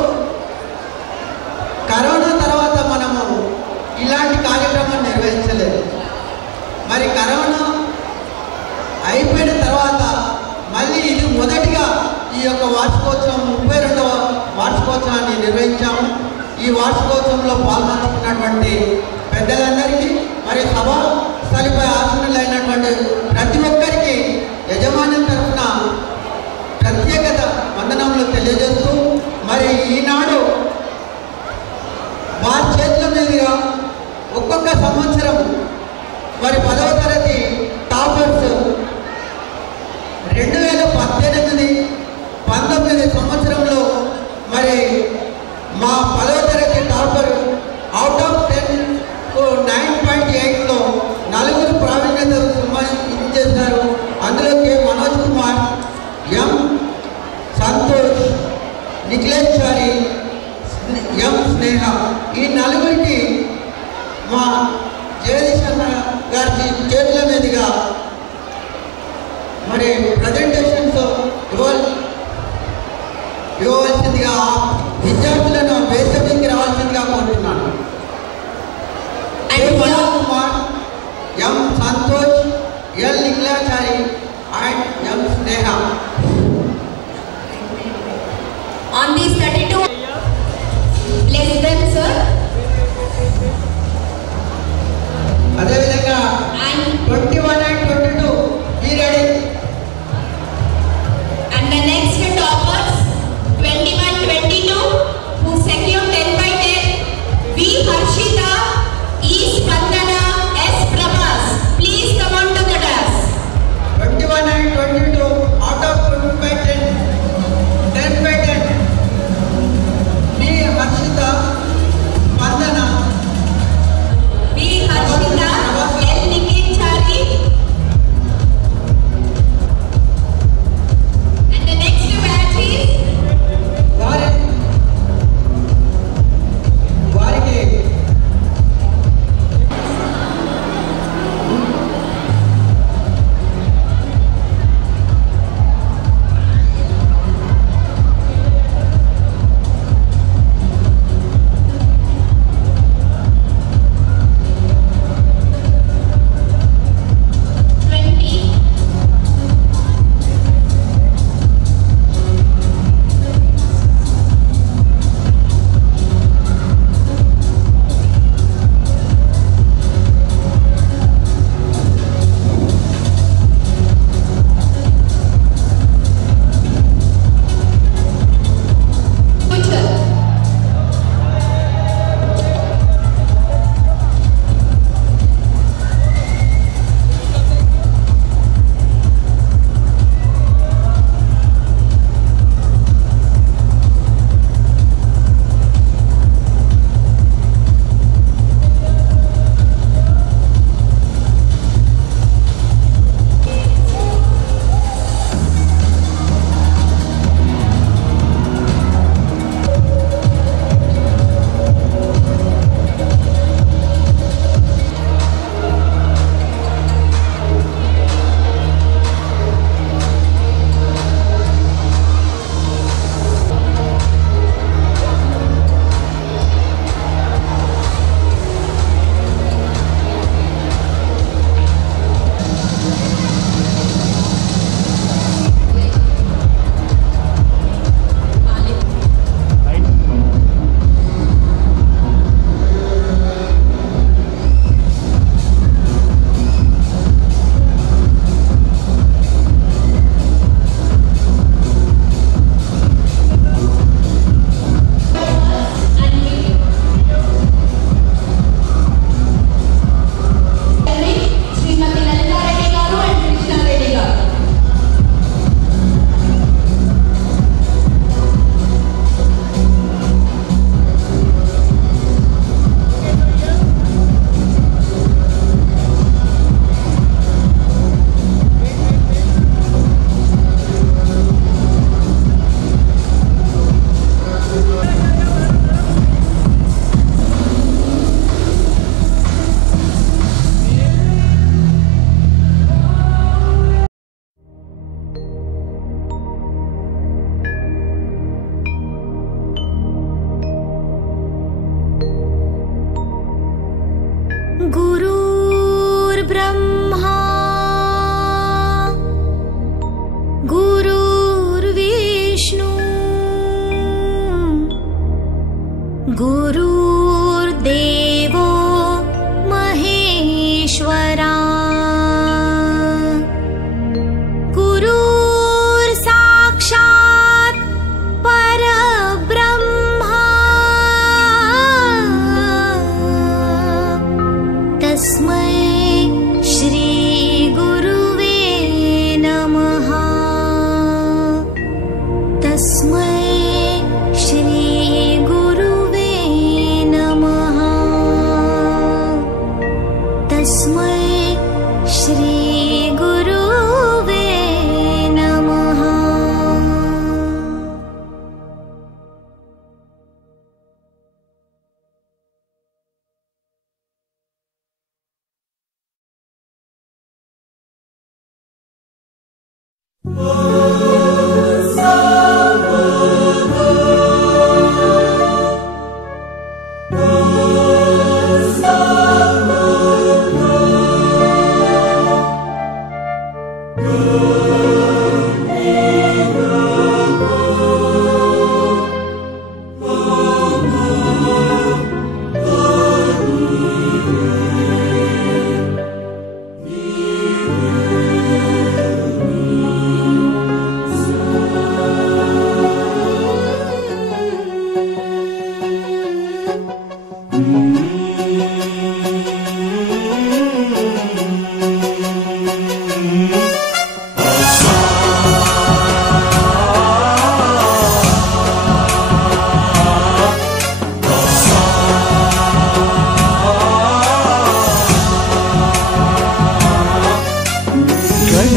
కరోనా తర్వాత మనము ఇలాంటి కార్యక్రమం నిర్వహించలేదు. మరి కరోనా అయిపోయిన వార్షికోత్సవంలో పాల్గొన్నటువంటి పెద్దలందరికీ మరి సభా స్థలిపై ఆసనులైనటువంటి ప్రతి ఒక్కరికి యజమాన్యం తరఫున ప్రత్యేకత వందనములు తెలియజేస్తూ మరి ఈనాడు వారి చేతుల మీదుగా ఒక్కొక్క సంవత్సరం మరి 10వ తరగతి టాపర్స్ 2018-19 సంవత్సరంలో మరి మా 10వ తరగతి టాపర్ అవుట్ ఆఫ్ 10 9.8లో 4 ప్రావీణ్యత సంపాదించారు. అందులో కె మనోజ్ కుమార్, ఎం సంతోష్, నిఖిలేశ్వరి, ఎం స్నేహ, ఈ 4కి మా జగదీశ్వర గారి చేతుల మీదుగా మరి ప్రజెంటేషన్స్ ఇవ్వవలసిందిగా విద్యార్థులను వేసవికి రావాల్సిందిగా కోరుతున్నాను. Manoj Kumar, M Santosh, L Nikhilachari and M Sneha. On these 32 less than sir. అదేవిధంగా 21 and 22 be ready. And the next toppers 21-22 who secured 10/10 V Harshita, E Spandana, S Prabhas. Please come on to the desk. 21 and 22 out of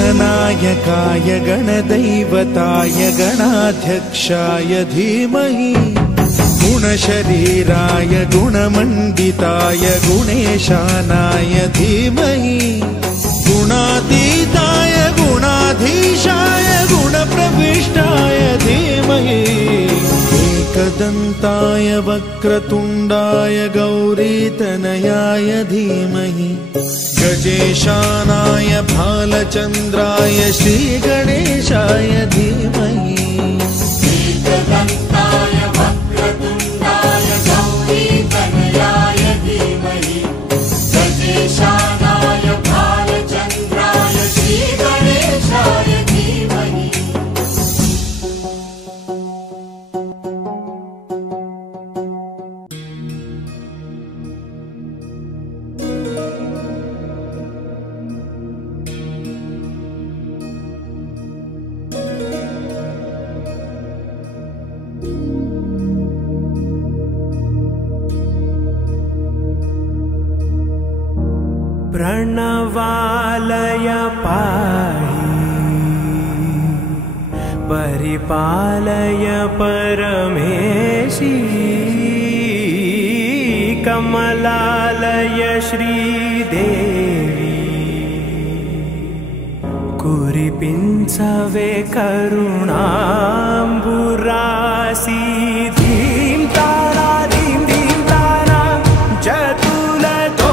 गणनायकाय गणदैवताय गणाध्यक्षाय धीमहि गुणशरीराय गुणमण्डिताय गुणेशानाय धीमहि गुणातीताय गुणाधीशाय गुणप्रविष्टाय धीमहि एकदन्ताय वक्रतुण्डाय गौरीतनयाय धीमहि गजेशानाय भालचन्द्राय श्रीगणेशाय धीमहि एकदन्ताय वक्रतुण्डाय गौरीतनयाय धीमहि गजेशानाय भालचन्द्राय श्रीगणेशाय धीमहि। प्रणवालय पाहि परिपालय परमेशी कमलालय श्रीदेवी कुरिपिंचवे करुणांबुरासी धीम तारा धीम धीम तारा जतुलतो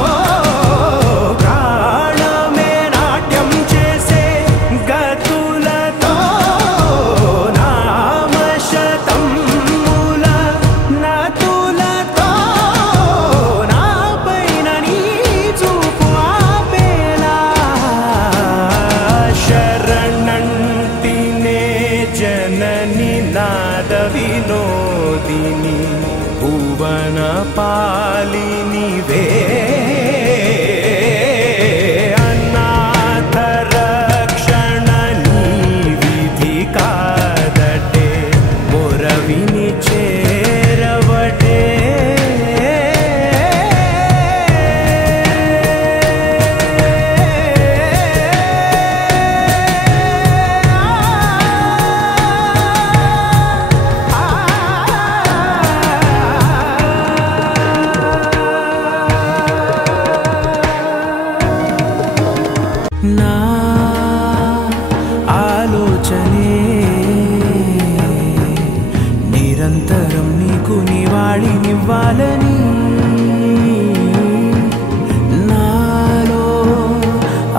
पालिनी वे अनाथ रक्षणनी विधि कादटे मोरविनी चेरवटे ना आलोचने निरंतरं नीकु निवाळिनिव्वाలని नालो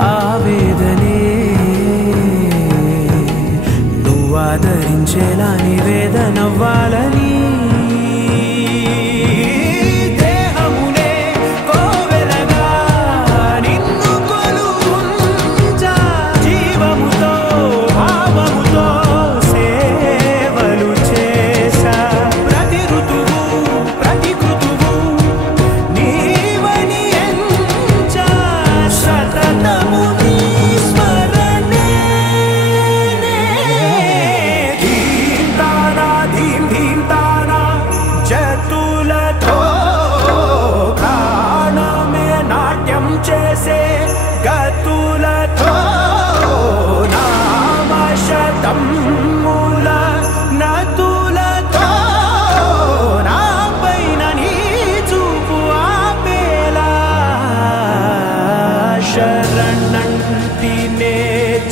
आवेदने నువ్వాదరించేలా నివేదనవ్వాలని ప్రతి ఋతువు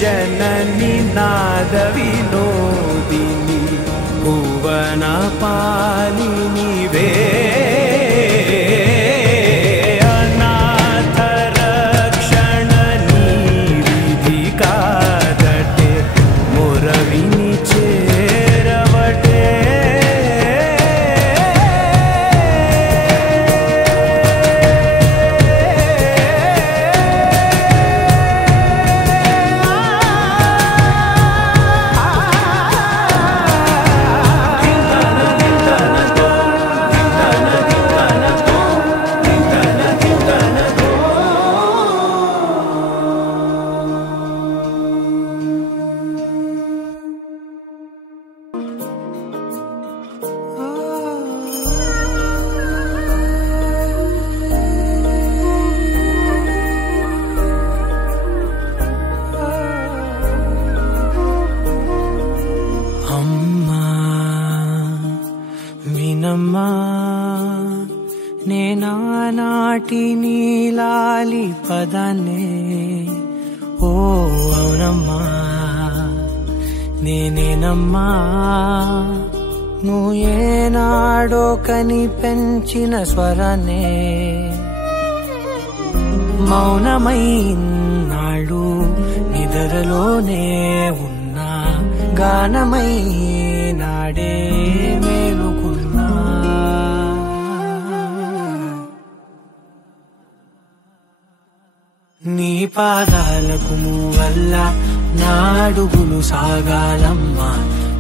ಜನನಿ ನಾದ ವಿನೋದಿನಿ ಭುವನ ಪಾಲಿನಿವೇ ಅನಾಥ ರಕ್ಷಣ ನೀವಿಧಿ ಕಾದಟೆ ಮೊರವಿನಿ చేరవటే నేనానాటి నీలాలి పదనే ఓ అవునమ్మా నేనేనమ్మా నువ్వు ఏనాడో కని పెంచిన స్వరనే మౌనమైనాడు నిద్రలోనే ఉన్నా గానమై నాడే మేలుకున్నా నీ పాదాలకు వల్ల నా అడుగులు సాగాలమ్మా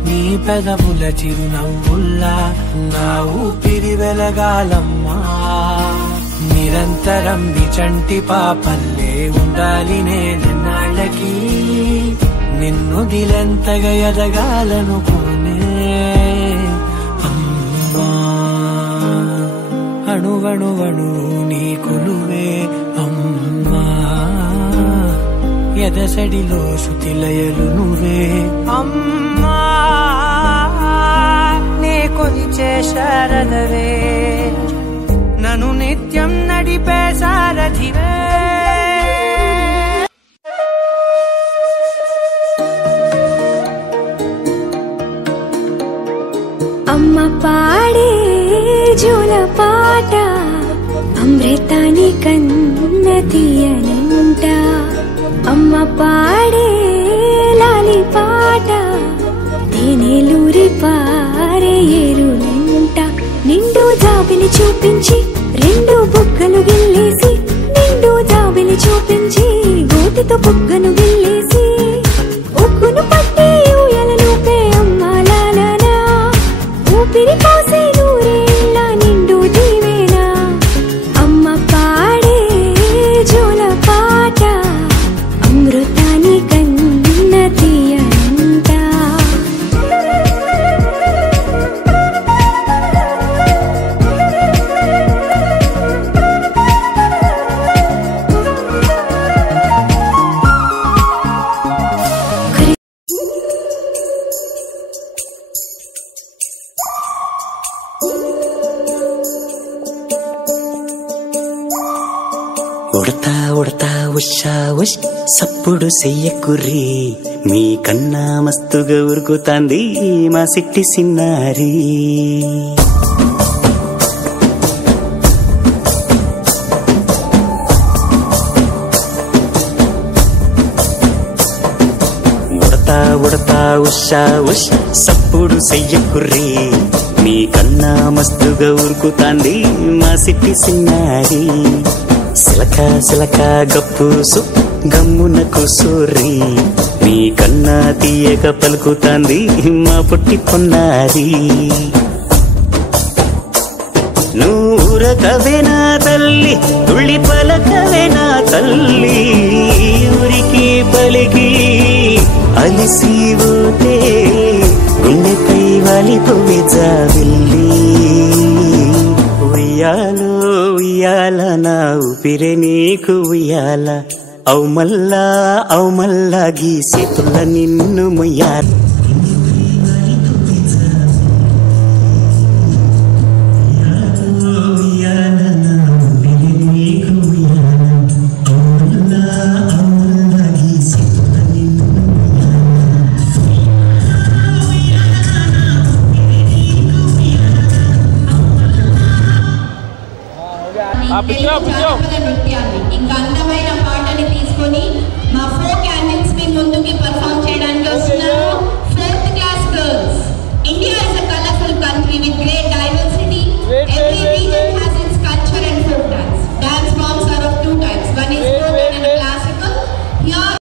నీ పెదవుల చిరునవ్వుల్లా నా ఊపిరి వెలగాలమ్మా నిరంతరం నీ చంటి పాపల్లే ఉండాలి నేనెన్నాళ్ళకి నిన్ను దిలెంతగా ఎదగాలనుకునే అమ్మా అణువణువణు నీ కొలువే అమ్మా ఎదసడిలో శృతిలయలు నువ్వే అమ్మా నే కొలిచే శారదవే నన్ను నిత్యం నడిపే సారథివే అమ్మ పాడే జోల పాట అమృతాని కన్న తీయనంట అమ్మ పాడే లాలి పాట తేనెలూరి పారే ఏరునంట నిండు జాబిలి చూపించి రెండు బుగ్గలు గిల్లేసి నిండు జాబిలి చూపించి గోటితో బుగ్గను గిల్లేసి ఉక్కును పట్టి ఊయలను పే అమ్మ లాలనా ఊపిరి పోసే నూరేళ్ళ నిండు దీవేనా అమ్మ పాడే జోల పాట అమృతాని కన్న తీయనంట ఉడతా ఉడతా ఉషా ఉష్ సప్పుడు చెయ్యకుర్రి మీ కన్నా మస్తుగా ఉరుకుతాంది మా సిట్టి సిన్నారి ఉడతా ఉడతా ఉషా ఉష్ సప్పుడు చెయ్యకుర్రి మీ కన్నా మస్తుగా ఉరుకుతాంది మా సిట్టి సిన్నారి సిలక సిలక గప్పుసు గమ్మున కూసూరి నీ కన్నా తీయక పలుకుతాంది మా పుట్టి పొన్నారి నూరకవేనా తల్లి తుళ్ళి పలకవేనా తల్లి ఊరికి పలికి అలిసిపోతే గుండెపై వాలిపోవే జాబిల్లి ఉయ్యాలో ఉయ్యాల నా ఊపిరే నీకు ఉయ్యాల అవు మల్లా గీసేతుల నిన్ను మొయ్యాల